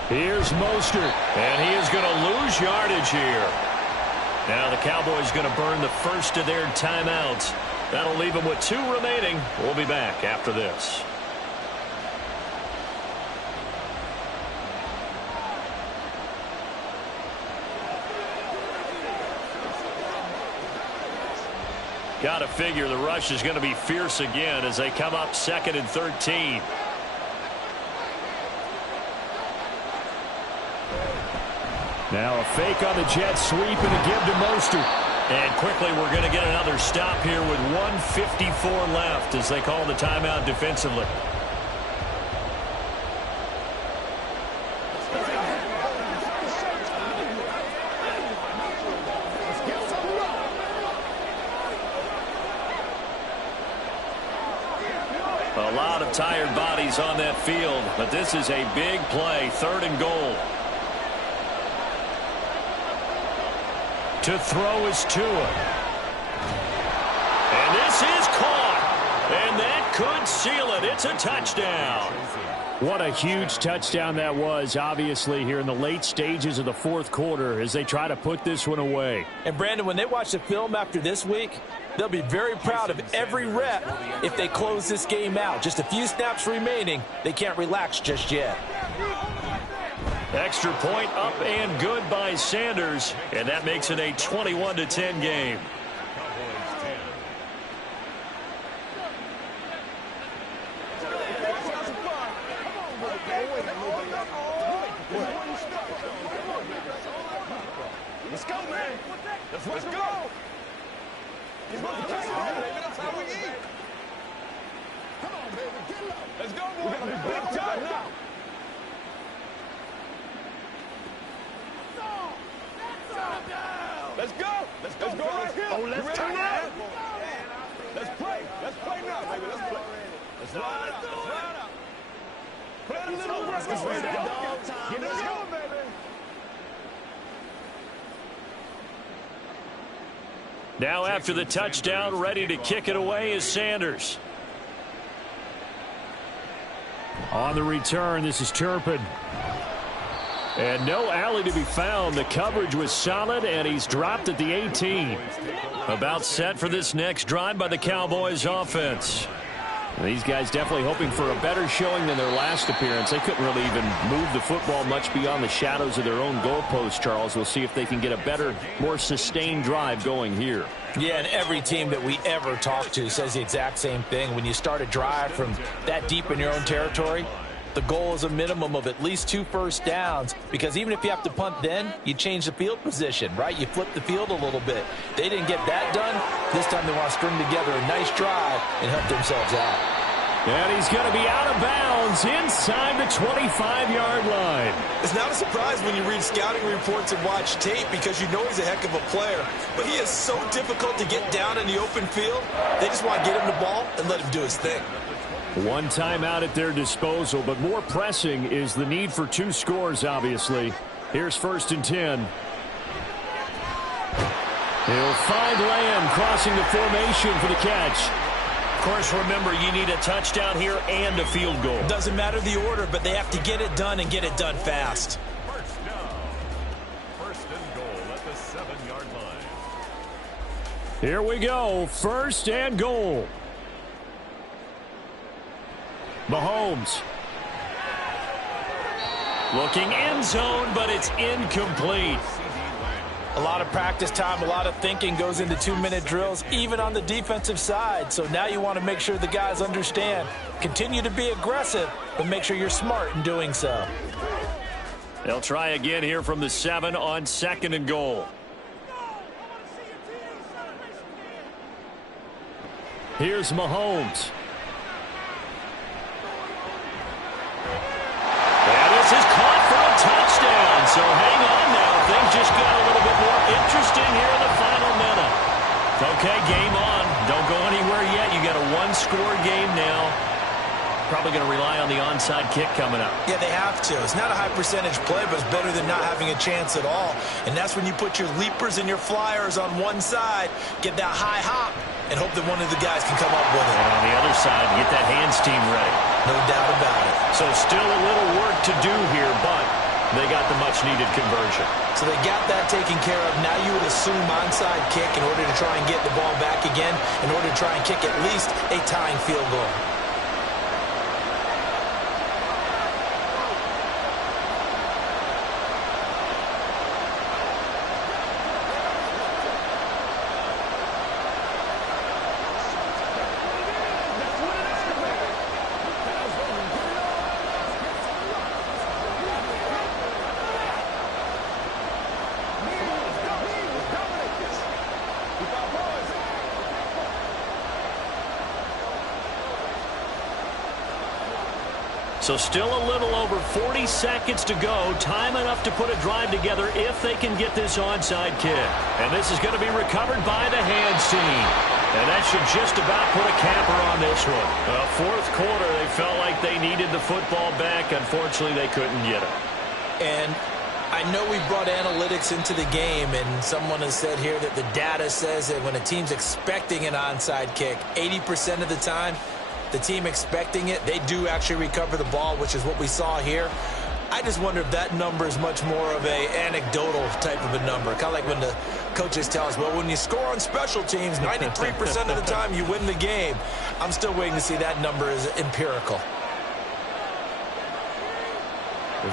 Here's Mostert, and he is going to lose yardage here. Now the Cowboys going to burn the first of their timeouts. That'll leave them with 2 remaining. We'll be back after this. Got to figure the rush is going to be fierce again as they come up 2nd and 13. Now a fake on the jet sweep and a give to Mostert. And quickly we're going to get another stop here with 1:54 left as they call the timeout defensively. A lot of tired bodies on that field, but this is a big play, 3rd and goal. To throw is Tua. And this is caught. And that could seal it. It's a touchdown. What a huge touchdown that was, obviously, here in the late stages of the fourth quarter as they try to put this one away. And, Brandon, when they watch the film after this week, they'll be very proud of every rep if they close this game out. Just a few snaps remaining. They can't relax just yet. Extra point up and good by Sanders, and that makes it a 21-10 game. Let's go, man. Let's go. That's how we eat. Come on, baby. Get low. Let's go, boy. We're going to be big time now. Let's go. Let's go right here. Oh, let's turn it. Let's play. Let's play now, baby. Let's play. Let's ride out. Let's ride out. Play a little rest. Get it going, baby. Now after the touchdown, ready to kick it away is Sanders. On the return, this is Turpin. And no alley to be found. The coverage was solid, and he's dropped at the 18. About set for this next drive by the Cowboys offense. These guys definitely hoping for a better showing than their last appearance. They couldn't really even move the football much beyond the shadows of their own goalpost, Charles. We'll see if they can get a better, more sustained drive going here. Yeah, and every team that we ever talk to says the exact same thing. When you start a drive from that deep in your own territory, the goal is a minimum of at least 2 first downs, because even if you have to punt then, you change the field position, right? You flip the field a little bit. They didn't get that done. This time they want to string together a nice drive and help themselves out. And he's going to be out of bounds inside the 25-yard line. It's not a surprise when you read scouting reports and watch tape, because you know he's a heck of a player. But he is so difficult to get down in the open field. They just want to get him the ball and let him do his thing. One timeout at their disposal, but more pressing is the need for 2 scores, obviously. Here's 1st and 10. He'll find Lamb crossing the formation for the catch. Of course, remember, you need a touchdown here and a field goal. Doesn't matter the order, but they have to get it done and get it done fast. First down. 1st and goal at the 7-yard line. Here we go. 1st and goal. Mahomes. Looking end zone, but it's incomplete. A lot of practice time, a lot of thinking goes into 2-minute drills, even on the defensive side. So now you want to make sure the guys understand. Continue to be aggressive, but make sure you're smart in doing so. They'll try again here from the 7 on 2nd and goal. Here's Mahomes. Is caught for a touchdown. So hang on now. Things just got a little bit more interesting here in the final minute. Okay, game on. Don't go anywhere yet. You got a 1-score game now. Probably going to rely on the onside kick coming up. Yeah, they have to. It's not a high percentage play, but it's better than not having a chance at all. And that's when you put your leapers and your flyers on one side, get that high hop, and hope that one of the guys can come up with it. And on the other side, get that hands team ready. No doubt about it. So still a little work to do here, but they got the much-needed conversion. So they got that taken care of. Now you would assume onside kick in order to try and get the ball back again, in order to try and kick at least a tying field goal. So still a little over 40 seconds to go. Time enough to put a drive together if they can get this onside kick. And this is going to be recovered by the hands team. And that should just about put a capper on this one. 4th quarter, they felt like they needed the football back. Unfortunately, they couldn't get it. And I know we brought analytics into the game, and someone has said here that the data says that when a team's expecting an onside kick, 80% of the time, the team expecting it, they do actually recover the ball, which is what we saw here. I just wonder if that number is much more of a anecdotal type of a number. Kind of like when the coaches tell us, well, when you score on special teams, 93% of the time you win the game. I'm still waiting to see that number is empirical.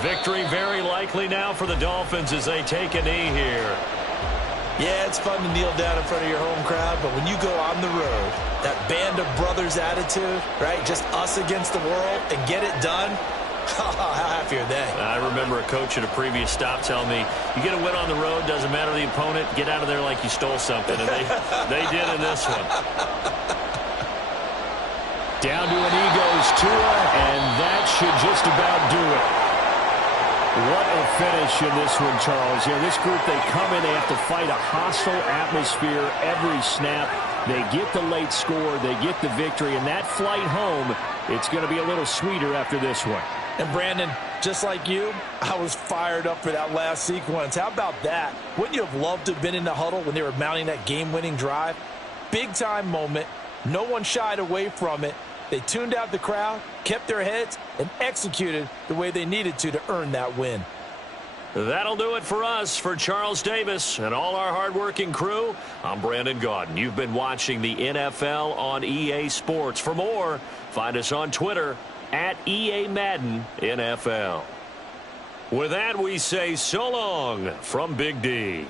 Victory very likely now for the Dolphins as they take a knee here. Yeah, it's fun to kneel down in front of your home crowd, but when you go on the road, that band of brothers attitude, right, just us against the world, and get it done, how happy are they? I remember a coach at a previous stop telling me, you get a win on the road, doesn't matter the opponent, get out of there like you stole something, and they did in this one. Down to an knee goes Tua, and that should just about do it. What a finish in this one, Charles. You know, this group, they come in, they have to fight a hostile atmosphere every snap. They get the late score, they get the victory, and that flight home, it's going to be a little sweeter after this one. And Brandon, just like you, I was fired up for that last sequence. How about that? Wouldn't you have loved to have been in the huddle when they were mounting that game-winning drive? Big-time moment. No one shied away from it. They tuned out the crowd, kept their heads, and executed the way they needed to earn that win. That'll do it for us. For Charles Davis and all our hardworking crew, I'm Brandon Gaudin. You've been watching the NFL on EA Sports. For more, find us on Twitter at EA Madden NFL. With that, we say so long from Big D.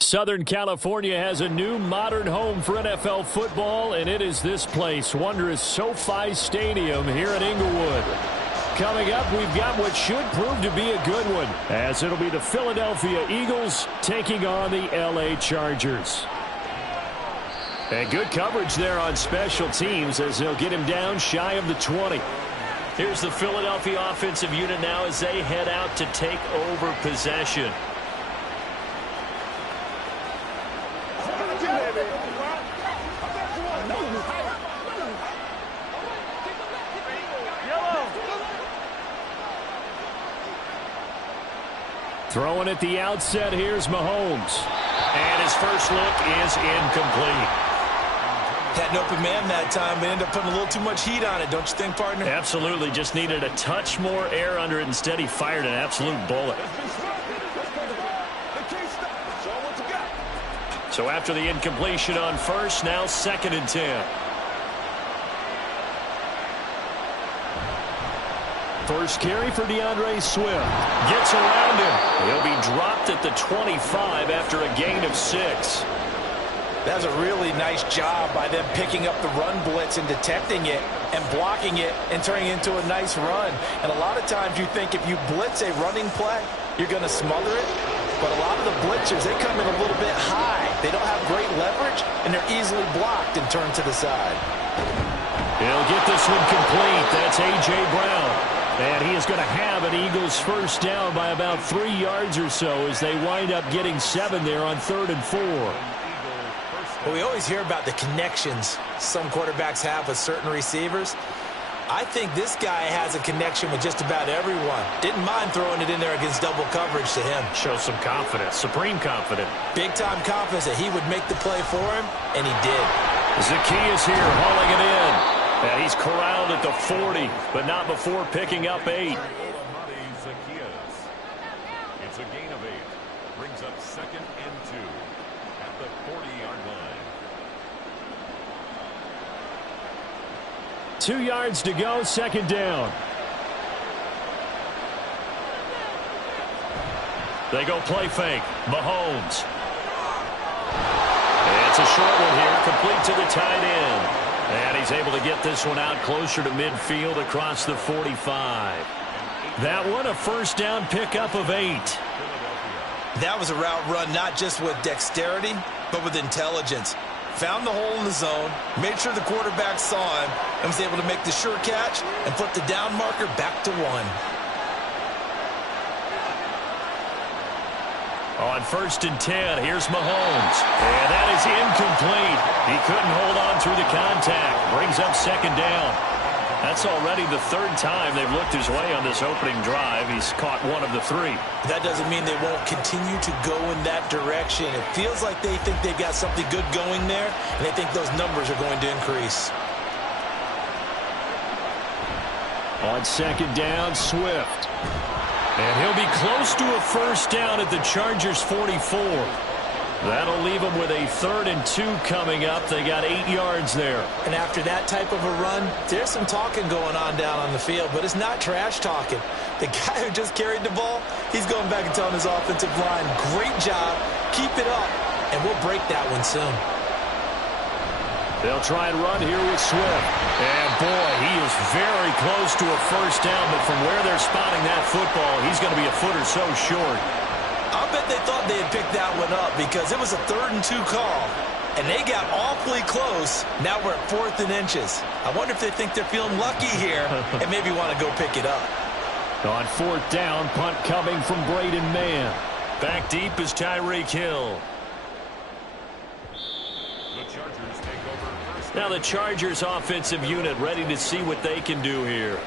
Southern California has a new modern home for NFL football, and it is this place, wondrous SoFi Stadium here at Inglewood. Coming up, we've got what should prove to be a good one, as it'll be the Philadelphia Eagles taking on the LA Chargers. And good coverage there on special teams as they'll get him down shy of the 20. Here's the Philadelphia offensive unit now as they head out to take over possession. Throwing at the outset, here's Mahomes. And his first look is incomplete. Had an open man that time, but ended up putting a little too much heat on it, don't you think, partner? Absolutely. Just needed a touch more air under it. Instead, he fired an absolute bullet. So after the incompletion on first, now 2nd and 10. First carry for DeAndre Swift. Gets around him. He'll be dropped at the 25 after a gain of 6. That was a really nice job by them picking up the run blitz and detecting it and blocking it and turning it into a nice run. And a lot of times you think if you blitz a running play, you're going to smother it. But a lot of the blitzers, they come in a little bit high. They don't have great leverage, and they're easily blocked and turned to the side. He'll get this one complete. That's A.J. Brown. And he is going to have an Eagles first down by about 3 yards or so as they wind up getting 7 there on 3rd and 4. Well, we always hear about the connections some quarterbacks have with certain receivers. I think this guy has a connection with just about everyone. Didn't mind throwing it in there against double coverage to him. Shows some confidence, supreme confidence. Big-time confidence that he would make the play for him, and he did. Zaccheaus here hauling it in. And he's corralled at the 40, but not before picking up 8. Zaccheaus. It's a gain of 8. Brings up 2nd and 2 at the 40-yard line. 2 yards to go, 2nd down. They go play fake. Mahomes. It's a short one here, complete to the tight end. And he's able to get this one out closer to midfield across the 45. That one a first down pickup of 8. That was a route run not just with dexterity, but with intelligence. Found the hole in the zone, made sure the quarterback saw him, and was able to make the sure catch and put the down marker back to 1. On 1st and 10, here's Mahomes. And that is incomplete. He couldn't hold on through the contact. Brings up 2nd down. That's already the 3rd time they've looked his way on this opening drive. He's caught 1 of the 3. That doesn't mean they won't continue to go in that direction. It feels like they think they've got something good going there, and they think those numbers are going to increase. On 2nd down, Swift. And he'll be close to a first down at the Chargers' 44. That'll leave them with a 3rd and 2 coming up. They got 8 yards there. And after that type of a run, there's some talking going on down on the field, but it's not trash talking. The guy who just carried the ball, he's going back and telling his offensive line, great job, keep it up, and we'll break that one soon. They'll try and run here with Swift. And, boy, he is very close to a first down, but from where they're spotting that football, he's going to be a foot or so short. I'll bet they thought they had picked that one up because it was a 3rd and 2 call, and they got awfully close. Now we're at 4th and inches. I wonder if they think they're feeling lucky here and maybe want to go pick it up. On 4th down, punt coming from Braden Mann. Back deep is Tyreek Hill. Now the Chargers offensive unit ready to see what they can do here.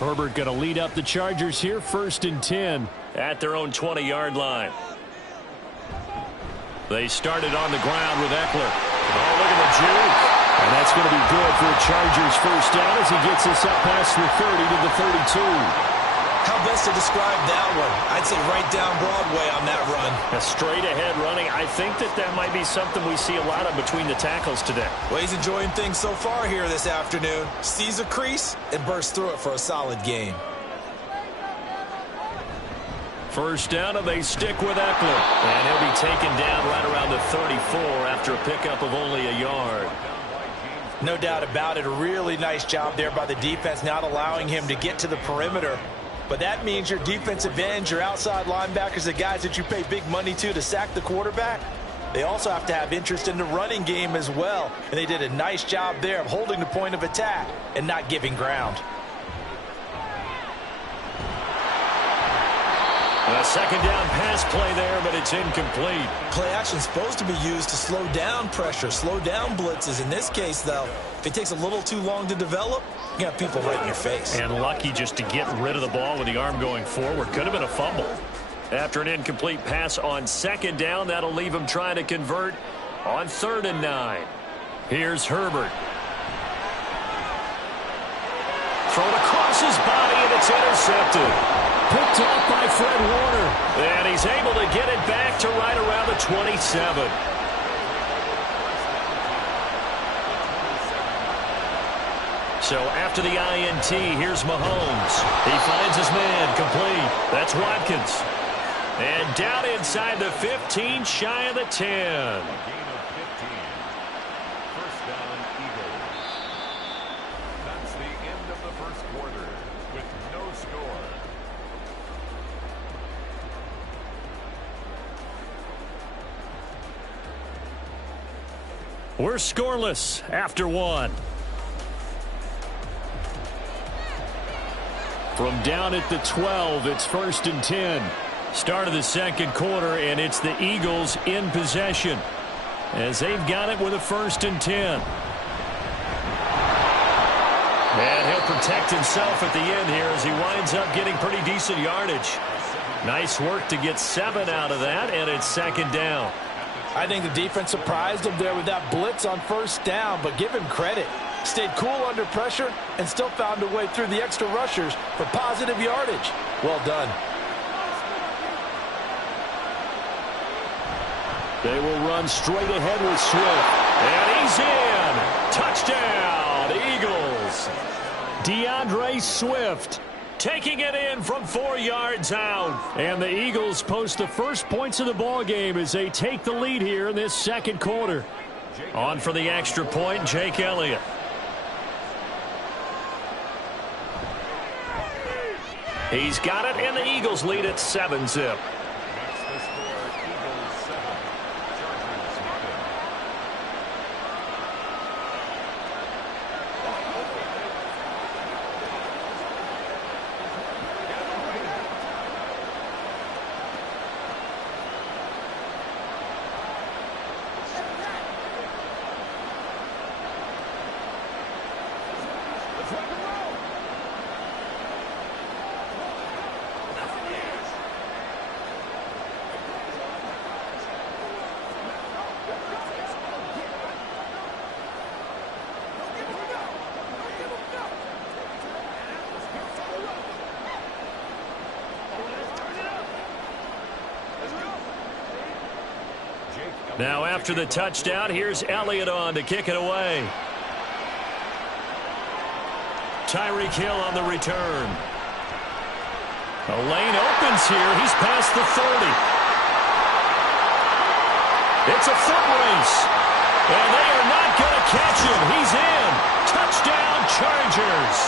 Herbert going to lead up the Chargers here, 1st and 10. At their own 20-yard line. They started on the ground with Eckler. Oh, look at the juke. And that's going to be good for a Chargers first down as he gets us up past the 30 to the 32. How best to describe that one? I'd say right down Broadway on that run. A straight ahead running. I think that might be something we see a lot of between the tackles today. Well, he's enjoying things so far here this afternoon. Sees a crease and bursts through it for a solid gain. First down, and they stick with Eckler. And he'll be taken down right around the 34 after a pickup of only a yard. No doubt about it. A really nice job there by the defense, not allowing him to get to the perimeter. But that means your defensive ends, your outside linebackers, the guys that you pay big money to sack the quarterback, they also have to have interest in the running game as well. And they did a nice job there of holding the point of attack and not giving ground. A second down pass play there, but it's incomplete. Play action is supposed to be used to slow down pressure, slow down blitzes. In this case, though, if it takes a little too long to develop, you got people right in your face. And lucky just to get rid of the ball with the arm going forward. Could have been a fumble. After an incomplete pass on second down, that'll leave him trying to convert on 3rd and 9. Here's Herbert. Thrown across his body, and it's intercepted. Picked off by Fred Warner. And he's able to get it back to right around the 27. So after the INT, here's Mahomes. He finds his man complete. That's Watkins. And down inside the 15, shy of the 10. Gain of 15. First down, Eagles. That's the end of the first quarter with no score. We're scoreless after 1. From down at the 12, it's 1st and 10. Start of the second quarter, and it's the Eagles in possession as they've got it with a 1st and 10. And he'll protect himself at the end here as he winds up getting pretty decent yardage. Nice work to get 7 out of that, and it's 2nd down. I think the defense surprised him there with that blitz on 1st down, but give him credit. Stayed cool under pressure and still found a way through the extra rushers for positive yardage. Well done. They will run straight ahead with Swift. And he's in. Touchdown, Eagles. DeAndre Swift taking it in from 4 yards out. And the Eagles post the first points of the ball game as they take the lead here in this second quarter. On for the extra point, Jake Elliott. He's got it, and the Eagles lead at 7-zip. That's the score. Eagles 7, Chargers nothing. Let's rock and roll. Now after the touchdown, here's Elliott on to kick it away. Tyreek Hill on the return. A lane opens here. He's past the 30. It's a foot race. And they are not going to catch him. He's in. Touchdown, Chargers.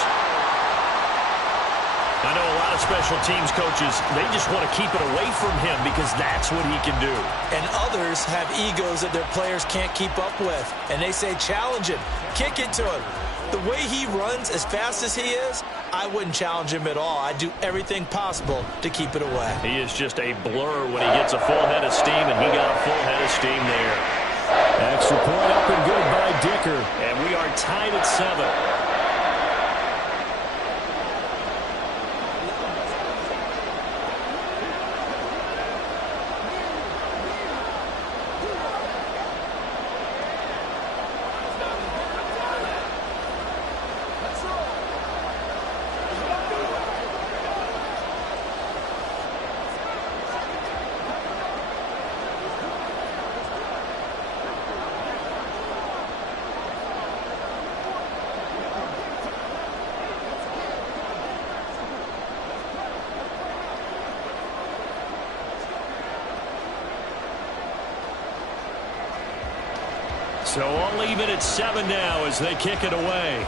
I know a lot of special teams coaches, they just want to keep it away from him because that's what he can do. And others have egos that their players can't keep up with. And they say, challenge him. Kick it to him. The way he runs as fast as he is, I wouldn't challenge him at all. I'd do everything possible to keep it away. He is just a blur when he gets a full head of steam, and he got a full head of steam there. Extra point up and good by Dicker. And we are tied at 7. So all even at 7 now as they kick it away.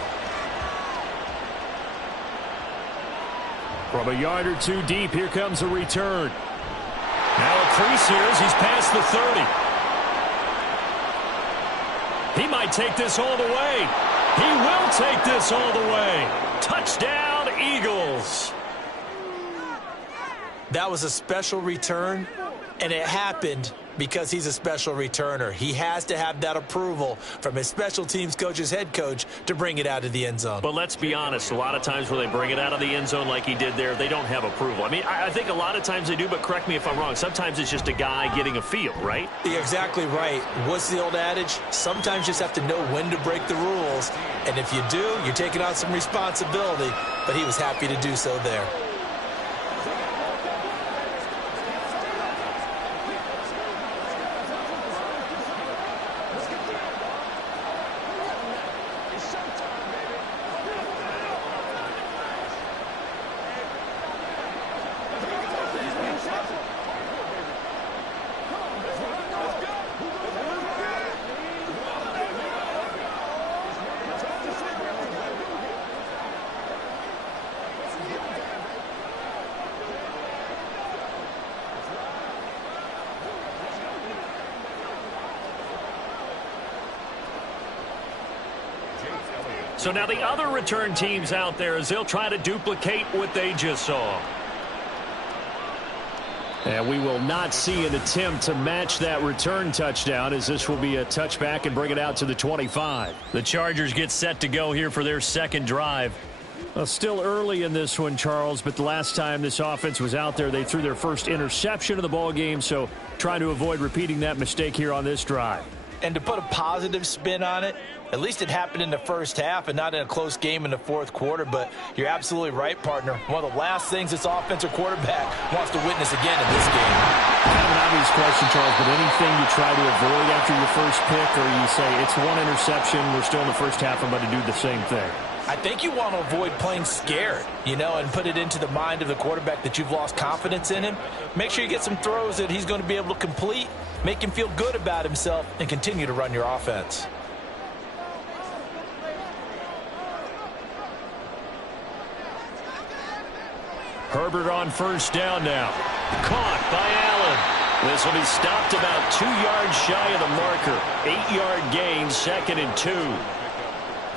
From a yard or two deep, here comes a return. Now a crease here as he's past the 30. He might take this all the way. He will take this all the way. Touchdown, Eagles. That was a special return, and it happened because he's a special returner. He has to have that approval from his special teams coach's head coach to bring it out of the end zone. But let's be honest, a lot of times when they bring it out of the end zone like he did there, they don't have approval. I mean, I think a lot of times they do, but correct me if I'm wrong. Sometimes it's just a guy getting a feel, right? You're exactly right. What's the old adage? Sometimes you just have to know when to break the rules. And if you do, you're taking on some responsibility. But he was happy to do so there. So now the other return teams out there as they'll try to duplicate what they just saw. And we will not see an attempt to match that return touchdown as this will be a touchback and bring it out to the 25. The Chargers get set to go here for their second drive. Well, still early in this one, Charles, but the last time this offense was out there, they threw their first interception of the ball game, so trying to avoid repeating that mistake here on this drive. And to put a positive spin on it, at least it happened in the first half and not in a close game in the fourth quarter. But you're absolutely right, partner. One of the last things this offensive quarterback wants to witness again in this game. Kind of an obvious question, Charles, but anything you try to avoid after your first pick, or you say it's one interception, we're still in the first half, I'm about to do the same thing? I think you want to avoid playing scared, and put it into the mind of the quarterback that you've lost confidence in him. Make sure you get some throws that he's going to be able to complete, make him feel good about himself, and continue to run your offense. Herbert on first down now. Caught by Allen. This will be stopped about 2 yards shy of the marker. 8-yard gain, 2nd and 2.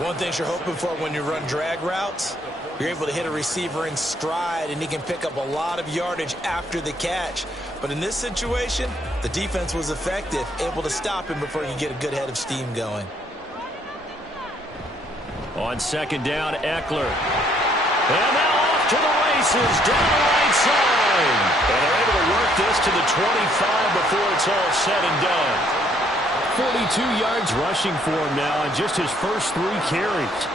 One thing you're hoping for when you run drag routes, you're able to hit a receiver in stride, and he can pick up a lot of yardage after the catch. But in this situation, the defense was effective, able to stop him before you get a good head of steam going. On second down, Eckler. And now off to the races, down the right side. And they're able to work this to the 25 before it's all said and done. 42 yards rushing for him now on just his first 3 carries.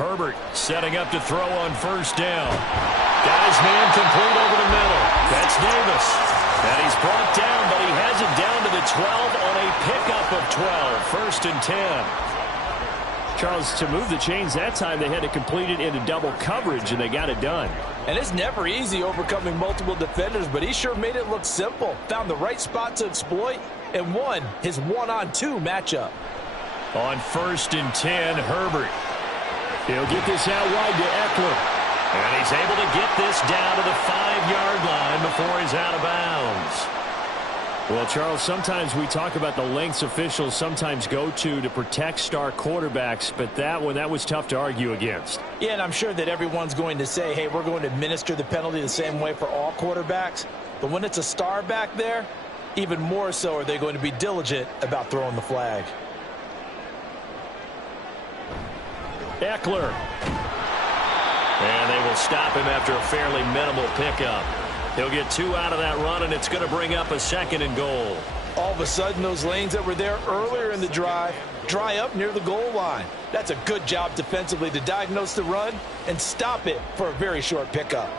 Herbert setting up to throw on first down. Got his man complete over the middle. That's Davis. And he's brought down, but he has it down to the 12 on a pickup of 12. 1st and 10. Charles, to move the chains that time, they had to complete it into double coverage, and they got it done. And it's never easy overcoming multiple defenders, but he sure made it look simple. Found the right spot to exploit and won his 1-on-2 matchup. On 1st and 10, Herbert. He'll get this out wide to Eckler. And he's able to get this down to the 5-yard line before he's out of bounds. Well, Charles, sometimes we talk about the lengths officials sometimes go to protect star quarterbacks, but that was tough to argue against. Yeah, and I'm sure that everyone's going to say, hey, we're going to administer the penalty the same way for all quarterbacks. But when it's a star back there, even more so are they going to be diligent about throwing the flag. Eckler. And they will stop him after a fairly minimal pickup. He'll get 2 out of that run, and it's going to bring up a 2nd and goal. All of a sudden, those lanes that were there earlier in the drive dry up near the goal line. That's a good job defensively to diagnose the run and stop it for a very short pickup.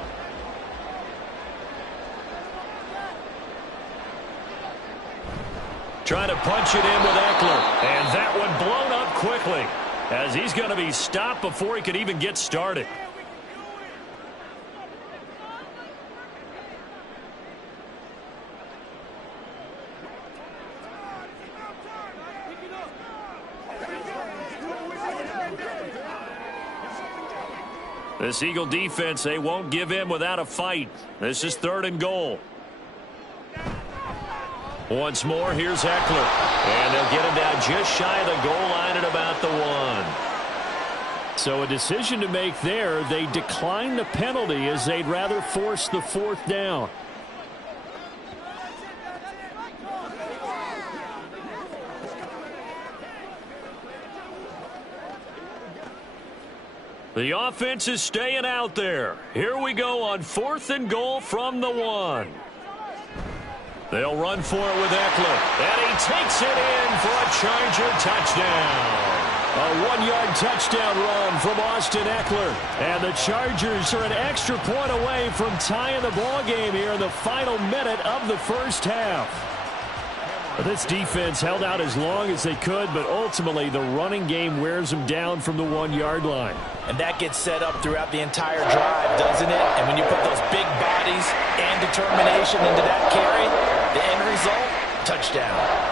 Trying to punch it in with Eckler. And that one blown up quickly, as he's going to be stopped before he could even get started. This Eagle defense, they won't give in without a fight. This is 3rd and goal. Once more, here's Eckler. And they'll get him down just shy of the goal line at about the 1. So a decision to make there. They decline the penalty as they'd rather force the 4th down. The offense is staying out there. Here we go on 4th and goal from the 1. They'll run for it with Eckler. And he takes it in for a Charger touchdown. A 1-yard touchdown run from Austin Eckler. And the Chargers are an extra point away from tying the ball game here in the final minute of the first half. But this defense held out as long as they could, but ultimately the running game wears them down from the 1-yard line. And that gets set up throughout the entire drive, doesn't it? And when you put those big bodies and determination into that carry, the end result, touchdown.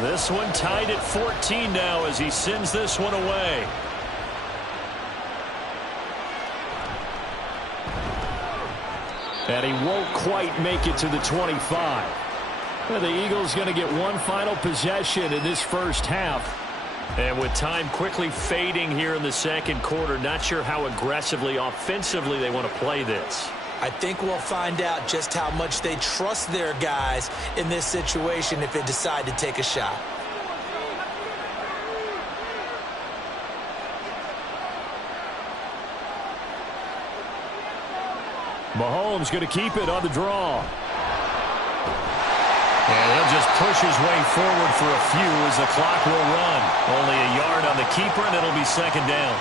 This one tied at 14 now as he sends this one away. And he won't quite make it to the 25. Well, the Eagles going to get one final possession in this first half. And with time quickly fading here in the second quarter, not sure how aggressively, offensively they want to play this. I think we'll find out just how much they trust their guys in this situation if they decide to take a shot. Mahomes going to keep it on the draw. And he'll just push his way forward for a few as the clock will run. Only a yard on the keeper, and it'll be second down.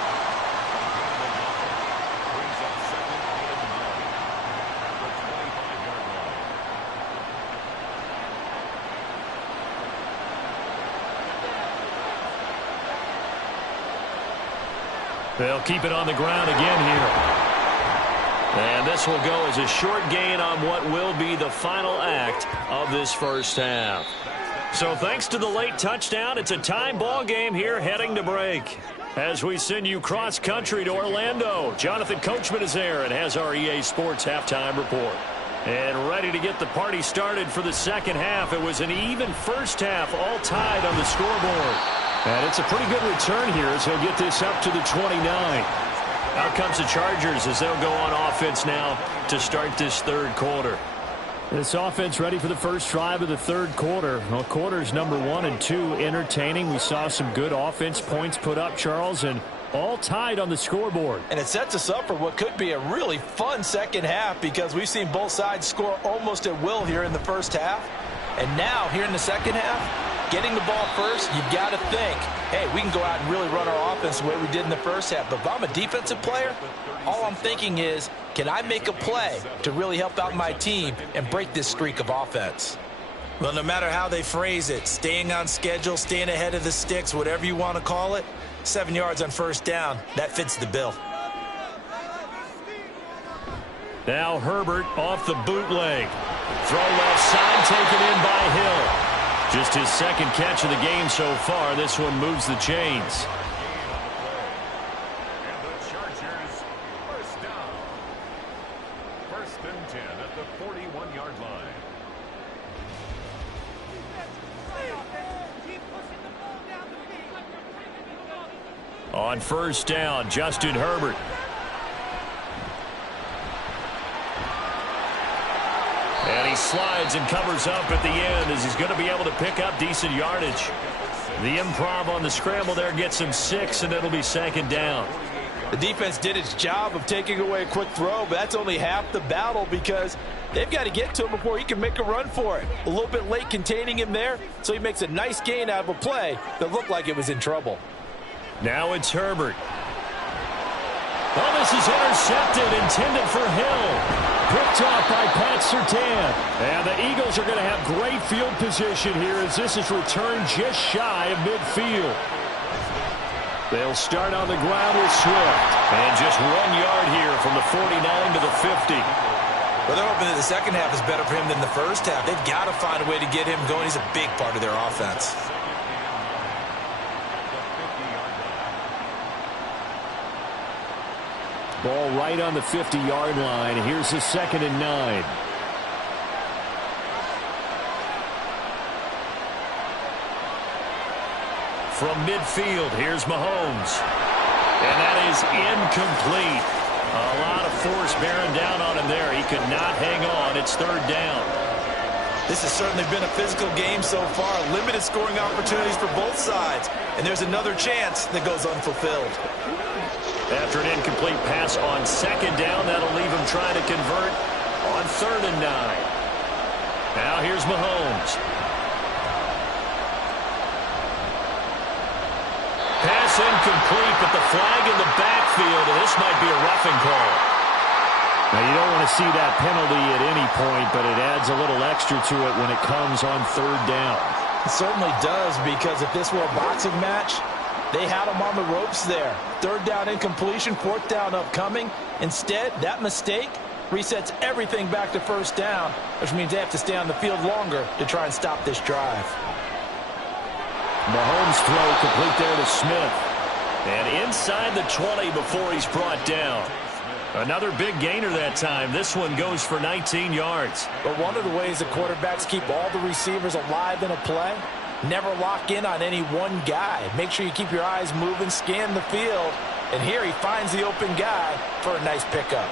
They'll keep it on the ground again here. And this will go as a short gain on what will be the final act of this first half. So thanks to the late touchdown, it's a tie ball game here heading to break. As we send you cross country to Orlando, Jonathan Coachman is there and has our EA Sports halftime report. And ready to get the party started for the second half. It was an even first half, all tied on the scoreboard. And it's a pretty good return here as he'll get this up to the 29. Out comes the Chargers as they'll go on offense now to start this third quarter. This offense ready for the first drive of the third quarter. Well, quarters number 1 and 2 entertaining. We saw some good offense points put up, Charles, and all tied on the scoreboard. And it sets us up for what could be a really fun second half because we've seen both sides score almost at will here in the first half. And now, here in the second half, getting the ball first, you've got to think, hey, we can go out and really run our offense the way we did in the first half. But if I'm a defensive player, all I'm thinking is, can I make a play to really help out my team and break this streak of offense? Well, no matter how they phrase it, staying on schedule, staying ahead of the sticks, whatever you want to call it, 7 yards on first down, that fits the bill. Now Herbert off the bootleg. Throw left side, taken in by Hill. Just his second catch of the game so far. This one moves the chains. And the Chargers, first down. 1st and 10 at the 41-yard line. On first down, Justin Herbert. And he slides and covers up at the end as he's going to be able to pick up decent yardage. The improv on the scramble there gets him 6, and it'll be 2nd down. The defense did its job of taking away a quick throw, but that's only half the battle because they've got to get to him before he can make a run for it. A little bit late containing him there, so he makes a nice gain out of a play that looked like it was in trouble. Now it's Herbert. Oh, this is intercepted, intended for Hill. Picked off by Pat Surtain. And the Eagles are going to have great field position here as this is returned just shy of midfield. They'll start on the ground with Swift. And just 1 yard here from the 49 to the 50. Well, they're hoping that the second half is better for him than the first half. They've got to find a way to get him going. He's a big part of their offense. Ball right on the 50-yard line. Here's the 2nd and 9. From midfield, here's Mahomes. And that is incomplete. A lot of force bearing down on him there. He could not hang on. It's 3rd down. This has certainly been a physical game so far. Limited scoring opportunities for both sides. And there's another chance that goes unfulfilled. After an incomplete pass on 2nd down, that'll leave him trying to convert on 3rd and 9. Now here's Mahomes. Pass incomplete, but the flag in the backfield, and this might be a roughing call. Now, you don't want to see that penalty at any point, but it adds a little extra to it when it comes on 3rd down. It certainly does, because if this were a boxing match, they had him on the ropes there. 3rd down incompletion, 4th down upcoming. Instead, that mistake resets everything back to 1st down, which means they have to stay on the field longer to try and stop this drive. Mahomes' throw complete there to Smith. And inside the 20 before he's brought down. Another big gainer that time. This one goes for 19 yards. But one of the ways the quarterbacks keep all the receivers alive in a play, never lock in on any one guy. Make sure you keep your eyes moving, scan the field. And here he finds the open guy for a nice pickup.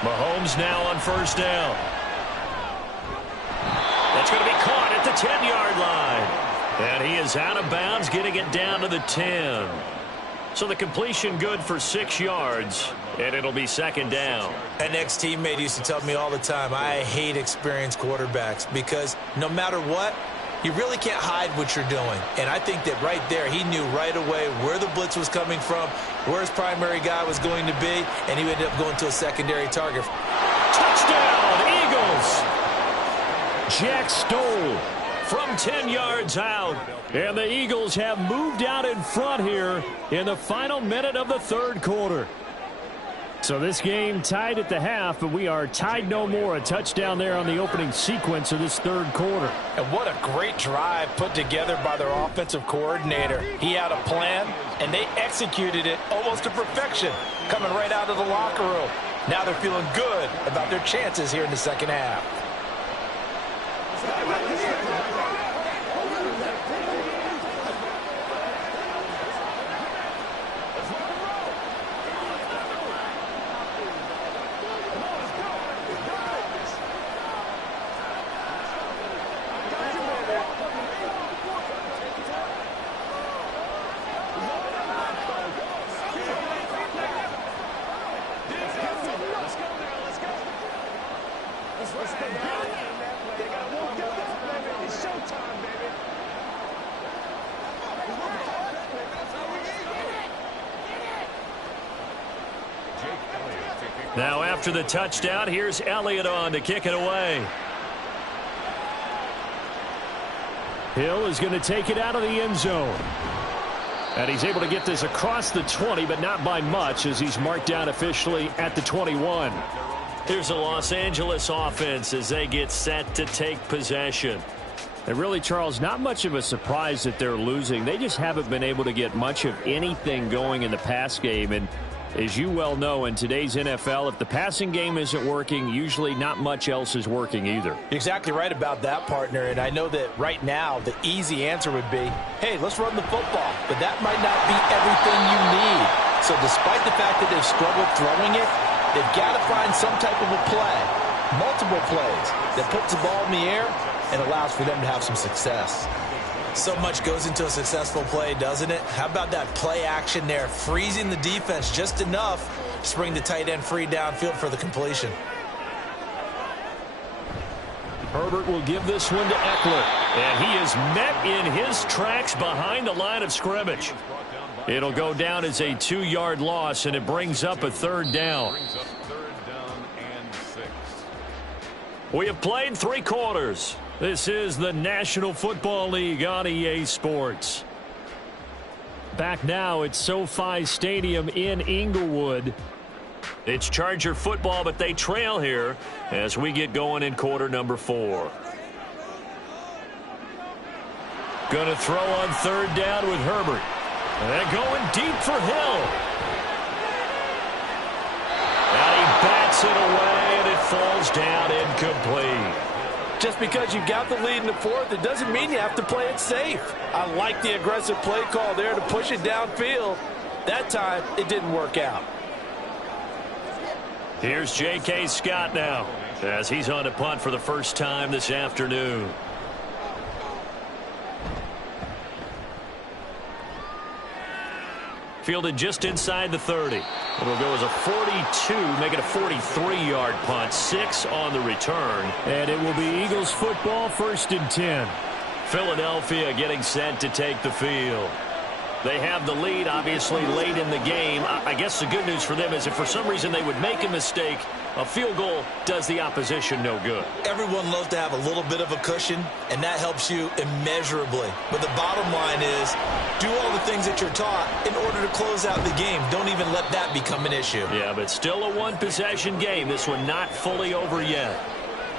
Mahomes now on 1st down. That's going to be caught at the 10-yard line. And he is out of bounds, getting it down to the 10. So the completion good for 6 yards, and it'll be 2nd down. An ex-teammate used to tell me all the time, I hate experienced quarterbacks because no matter what, you really can't hide what you're doing. And I think that right there, he knew right away where the blitz was coming from, where his primary guy was going to be, and he ended up going to a secondary target. Touchdown, Eagles! Jack Stoll from 10 yards out. And the Eagles have moved out in front here in the final minute of the 3rd quarter. So this game tied at the half, but we are tied no more. A touchdown there on the opening sequence of this 3rd quarter. And what a great drive put together by their offensive coordinator. He had a plan, and they executed it almost to perfection, coming right out of the locker room. Now they're feeling good about their chances here in the 2nd half. Now after the touchdown, here's Elliott on to kick it away. Hill is going to take it out of the end zone. And he's able to get this across the 20, but not by much as he's marked down officially at the 21. Here's the Los Angeles offense as they get set to take possession. And really, Charles, not much of a surprise that they're losing. They just haven't been able to get much of anything going in the pass game. And as you well know, in today's NFL, if the passing game isn't working, usually not much else is working either. You're exactly right about that, partner. And I know that right now the easy answer would be, hey, let's run the football. But that might not be everything you need. So despite the fact that they've struggled throwing it, they've got to find some type of a play, multiple plays, that puts the ball in the air and allows for them to have some success. So much goes into a successful play, doesn't it? How about that play action there, freezing the defense just enough to bring the tight end free downfield for the completion. Herbert will give this one to Eckler, and he is met in his tracks behind the line of scrimmage. It'll go down as a 2-yard loss, and it brings up a 3rd down. We have played 3 quarters. This is the National Football League on EA Sports. Back now at SoFi Stadium in Inglewood. It's Charger football, but they trail here as we get going in quarter number 4. Going to throw on 3rd down with Herbert. And going deep for Hill. And he bats it away, and it falls down incomplete. Just because you got the lead in the 4th, it doesn't mean you have to play it safe. I like the aggressive play call there to push it downfield. That time, it didn't work out. Here's J.K. Scott now, as he's on to punt for the first time this afternoon. Fielded just inside the 30. It'll go as a 42, make it a 43-yard punt, 6 on the return. And it will be Eagles football, 1st and 10. Philadelphia getting set to take the field. They have the lead, obviously, late in the game. I guess the good news for them is if for some reason they would make a mistake, a field goal does the opposition no good. Everyone loves to have a little bit of a cushion, and that helps you immeasurably. But the bottom line is, do all the things that you're taught in order to close out the game. Don't even let that become an issue. Yeah, but still a 1-possession game. This one not fully over yet.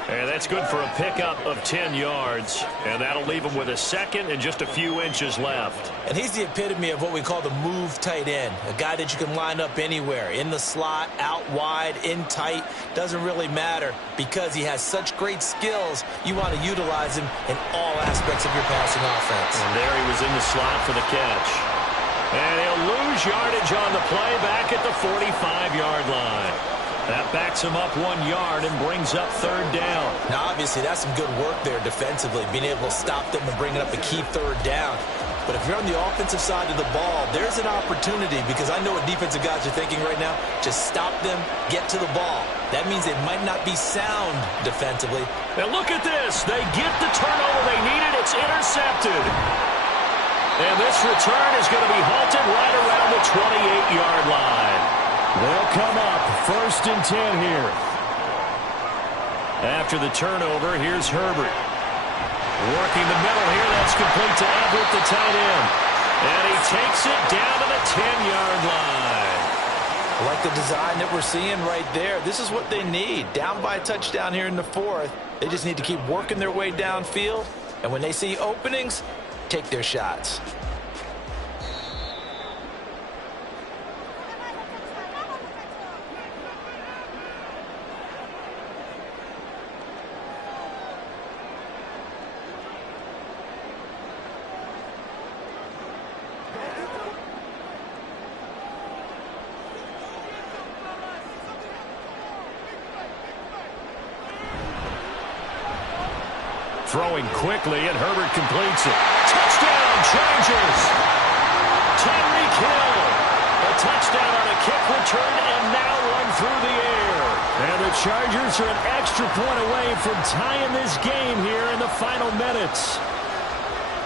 And that's good for a pickup of 10 yards. And that'll leave him with a 2nd and just a few inches left. And he's the epitome of what we call the move tight end. A guy that you can line up anywhere. In the slot, out wide, in tight. Doesn't really matter because he has such great skills. You want to utilize him in all aspects of your passing offense. And there he was in the slot for the catch. And he'll lose yardage on the play back at the 45-yard line. That backs him up 1 yard and brings up 3rd down. Now, obviously, that's some good work there defensively, being able to stop them and bringing up a key 3rd down. But if you're on the offensive side of the ball, there's an opportunity because I know what defensive guys are thinking right now. Just stop them, get to the ball. That means they might not be sound defensively. Now, look at this. They get the turnover they needed. It's intercepted. And this return is going to be halted right around the 28-yard line. They'll come up 1st and 10 here. After the turnover, here's Herbert. Working the middle here. That's complete to Everett, the tight end. And he takes it down to the 10-yard line. I like the design that we're seeing right there. This is what they need. Down by a touchdown here in the 4th. They just need to keep working their way downfield. And when they see openings, take their shots. Throwing quickly, and Herbert completes it. Touchdown, Chargers! Tyreek Hill. A touchdown on a kick return, and now one through the air. And the Chargers are an extra point away from tying this game here in the final minutes.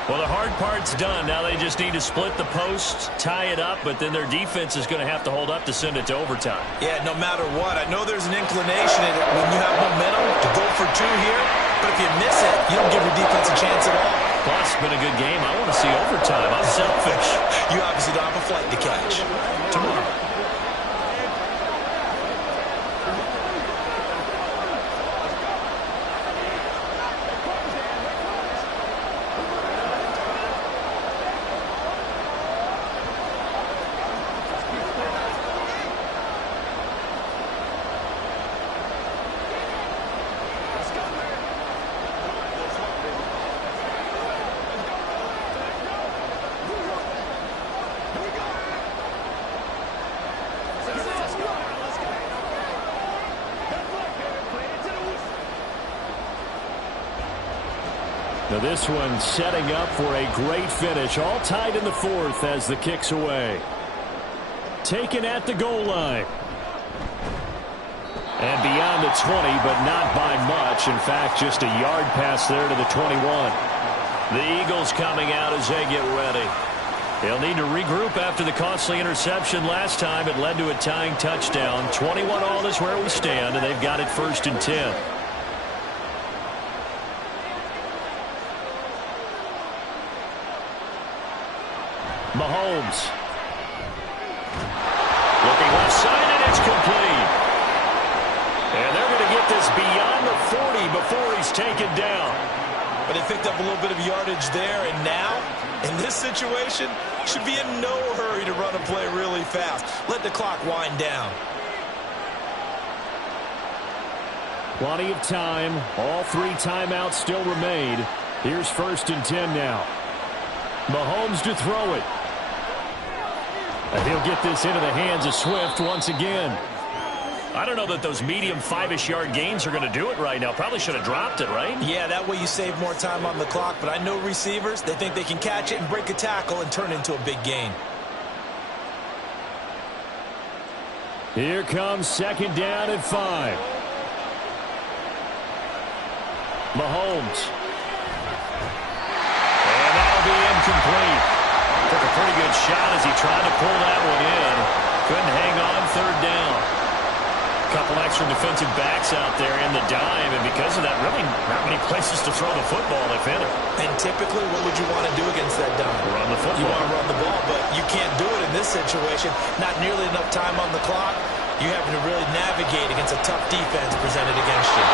Well, the hard part's done. Now they just need to split the post, tie it up, but then their defense is going to have to hold up to send it to overtime. Yeah, no matter what. I know there's an inclination in it when you have momentum to go for 2 here, but if you miss it, you don't give your defense a chance at all. Plus, it's been a good game. I want to see overtime. I'm selfish. You obviously don't have a flight to catch. Tomorrow. Now this one setting up for a great finish. All tied in the fourth as the kick's away. Taken at the goal line. And beyond the 20, but not by much. In fact, just a yard pass there to the 21. The Eagles coming out as they get ready. They'll need to regroup after the costly interception last time. It led to a tying touchdown. 21 all is where we stand, and they've got it 1st and 10. Mahomes. Looking left side, and it's complete. And they're going to get this beyond the 40 before he's taken down. But they picked up a little bit of yardage there, and now, in this situation, should be in no hurry to run a play really fast. Let the clock wind down. Plenty of time. All 3 timeouts still remain. Here's 1st and 10 now. Mahomes to throw it. And he'll get this into the hands of Swift once again. I don't know that those medium 5-ish yard gains are going to do it right now. Probably should have dropped it, right? Yeah, that way you save more time on the clock. But I know receivers, they think they can catch it and break a tackle and turn it into a big gain. Here comes 2nd down and 5. Mahomes. And that'll be incomplete. Took a pretty good shot as he tried to pull that one in. Couldn't hang on 3rd down. Couple extra defensive backs out there in the dime, and because of that, really not many places to throw the football if any. And typically, what would you want to do against that dime? Run the football. You want to run the ball, but you can't do it in this situation. Not nearly enough time on the clock. You having to really navigate against a tough defense presented against you.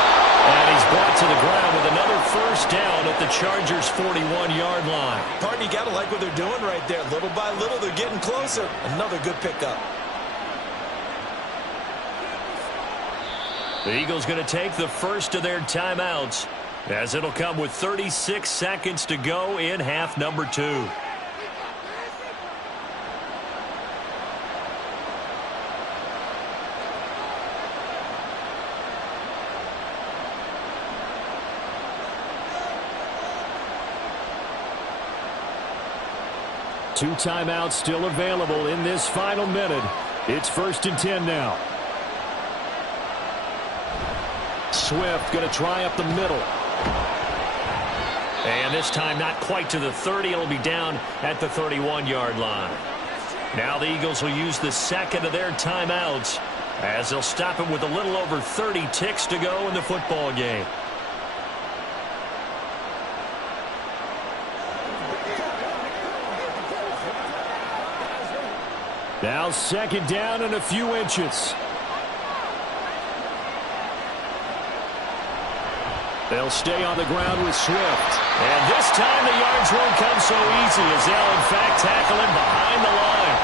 And he's brought to the ground with another 1st down at the Chargers' 41-yard line. Partner, you got to like what they're doing right there. Little by little, they're getting closer. Another good pickup. The Eagles going to take the first of their timeouts, as it'll come with 36 seconds to go in half number 2. Two timeouts still available in this final minute. It's 1st and 10 now. Swift going to try up the middle. And this time not quite to the 30. It'll be down at the 31-yard line. Now the Eagles will use the 2nd of their timeouts, as they'll stop it with a little over 30 ticks to go in the football game. Now 2nd down and a few inches. They'll stay on the ground with Swift. And this time the yards won't come so easy, as they'll in fact tackle him behind the line.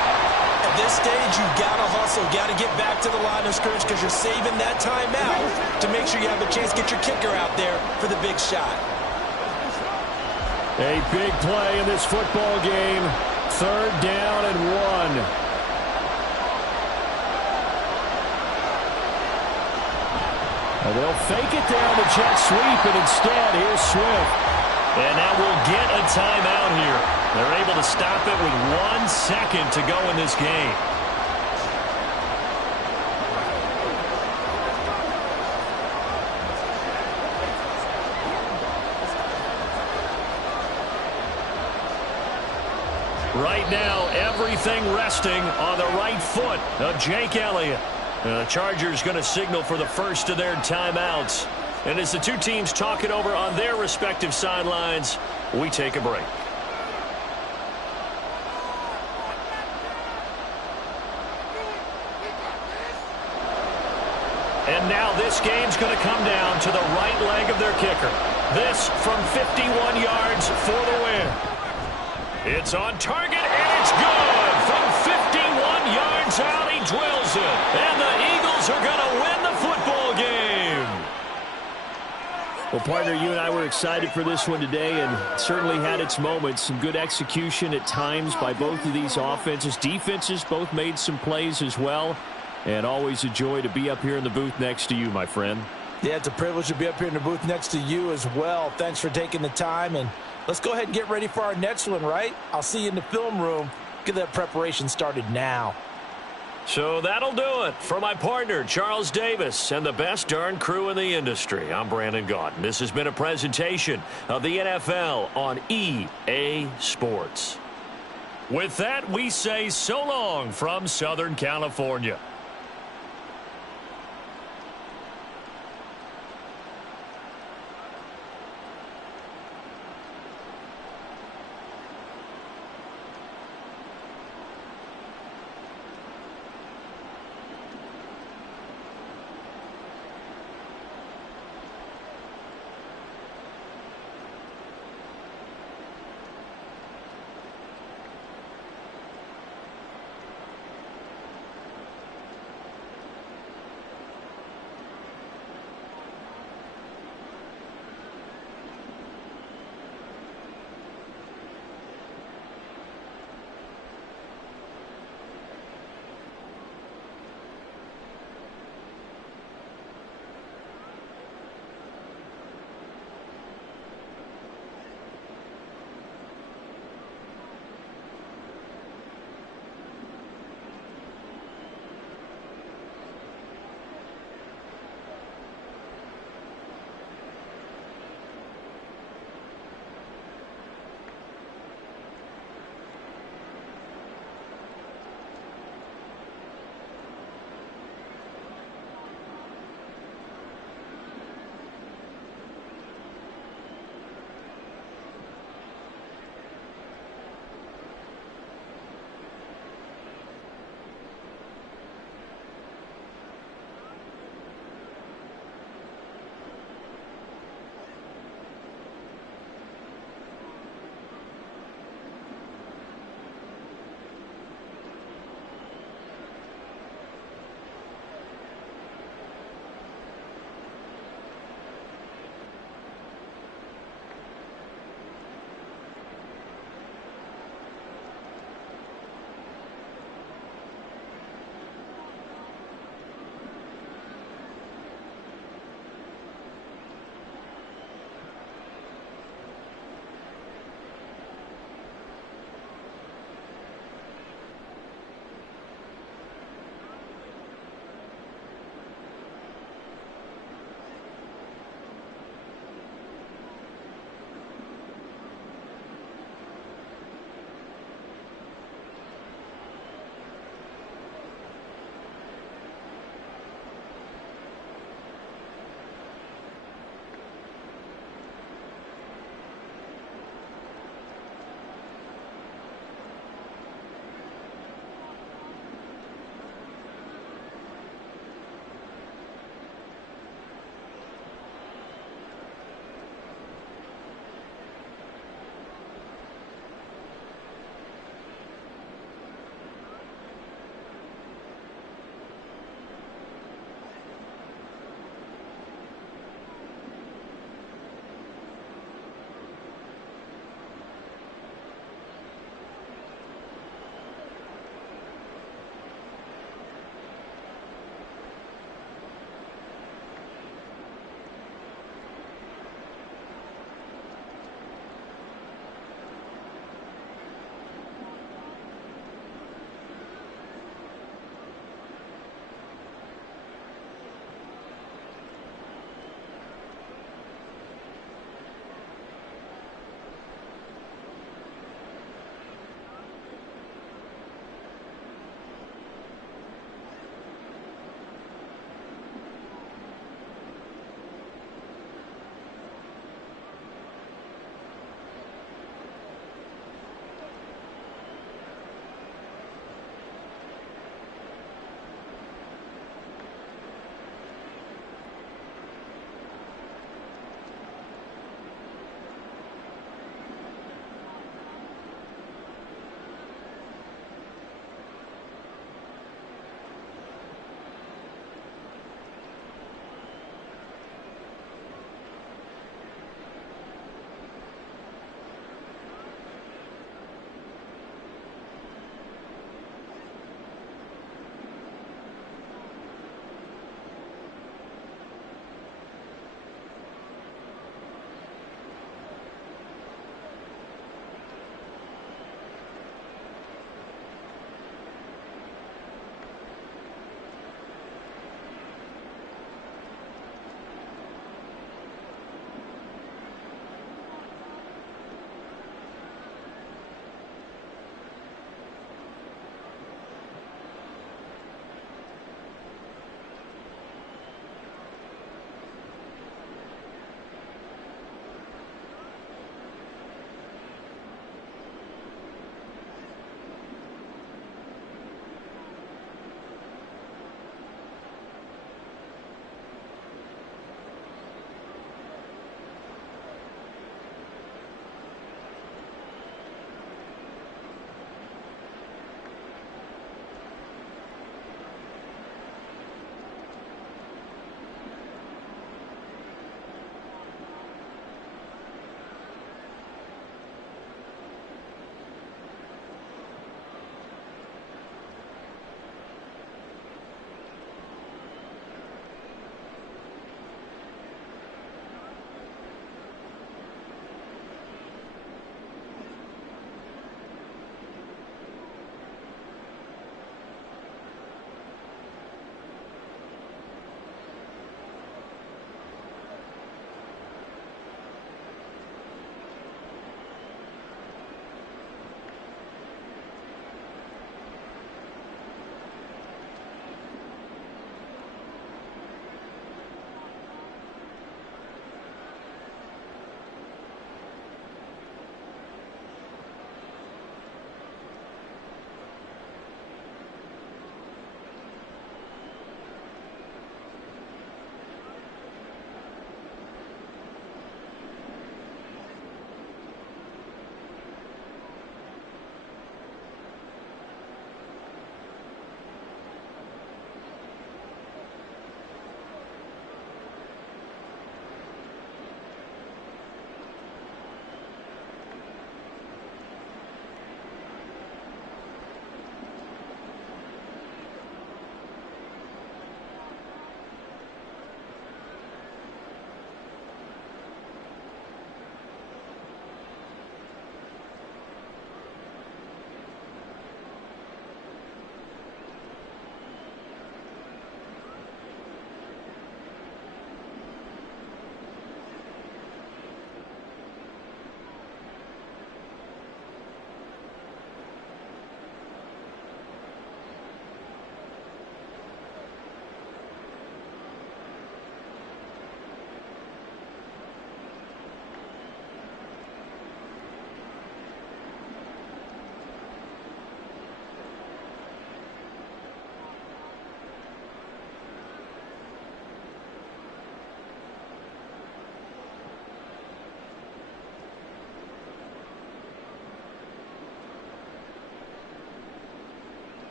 At this stage, you got to hustle, got to get back to the line of scrimmage, because you're saving that timeout to make sure you have a chance to get your kicker out there for the big shot. A big play in this football game. 3rd down and 1. And they'll fake it down the jet sweep, and instead, here's Swift. And now we'll get a timeout here. They're able to stop it with 1 second to go in this game. Right now, everything resting on the right foot of Jake Elliott. The Chargers going to signal for the first of their timeouts. And as the two teams talk it over on their respective sidelines, we take a break. And now this game's going to come down to the right leg of their kicker. This from 51 yards for the win. It's on target, and it's good. From 51 yards out, he drills it. And the Eagles are going to win the football game. Well, partner, you and I were excited for this one today, and certainly had its moments. Some good execution at times by both of these offenses. Defenses both made some plays as well. And always a joy to be up here in the booth next to you, my friend. Yeah, it's a privilege to be up here in the booth next to you as well. Thanks for taking the time, and let's go ahead and get ready for our next one, right? I'll see you in the film room. Get that preparation started now. So that'll do it for my partner, Charles Davis, and the best darn crew in the industry. I'm Brandon Gaudin. This has been a presentation of the NFL on EA Sports. With that, we say so long from Southern California.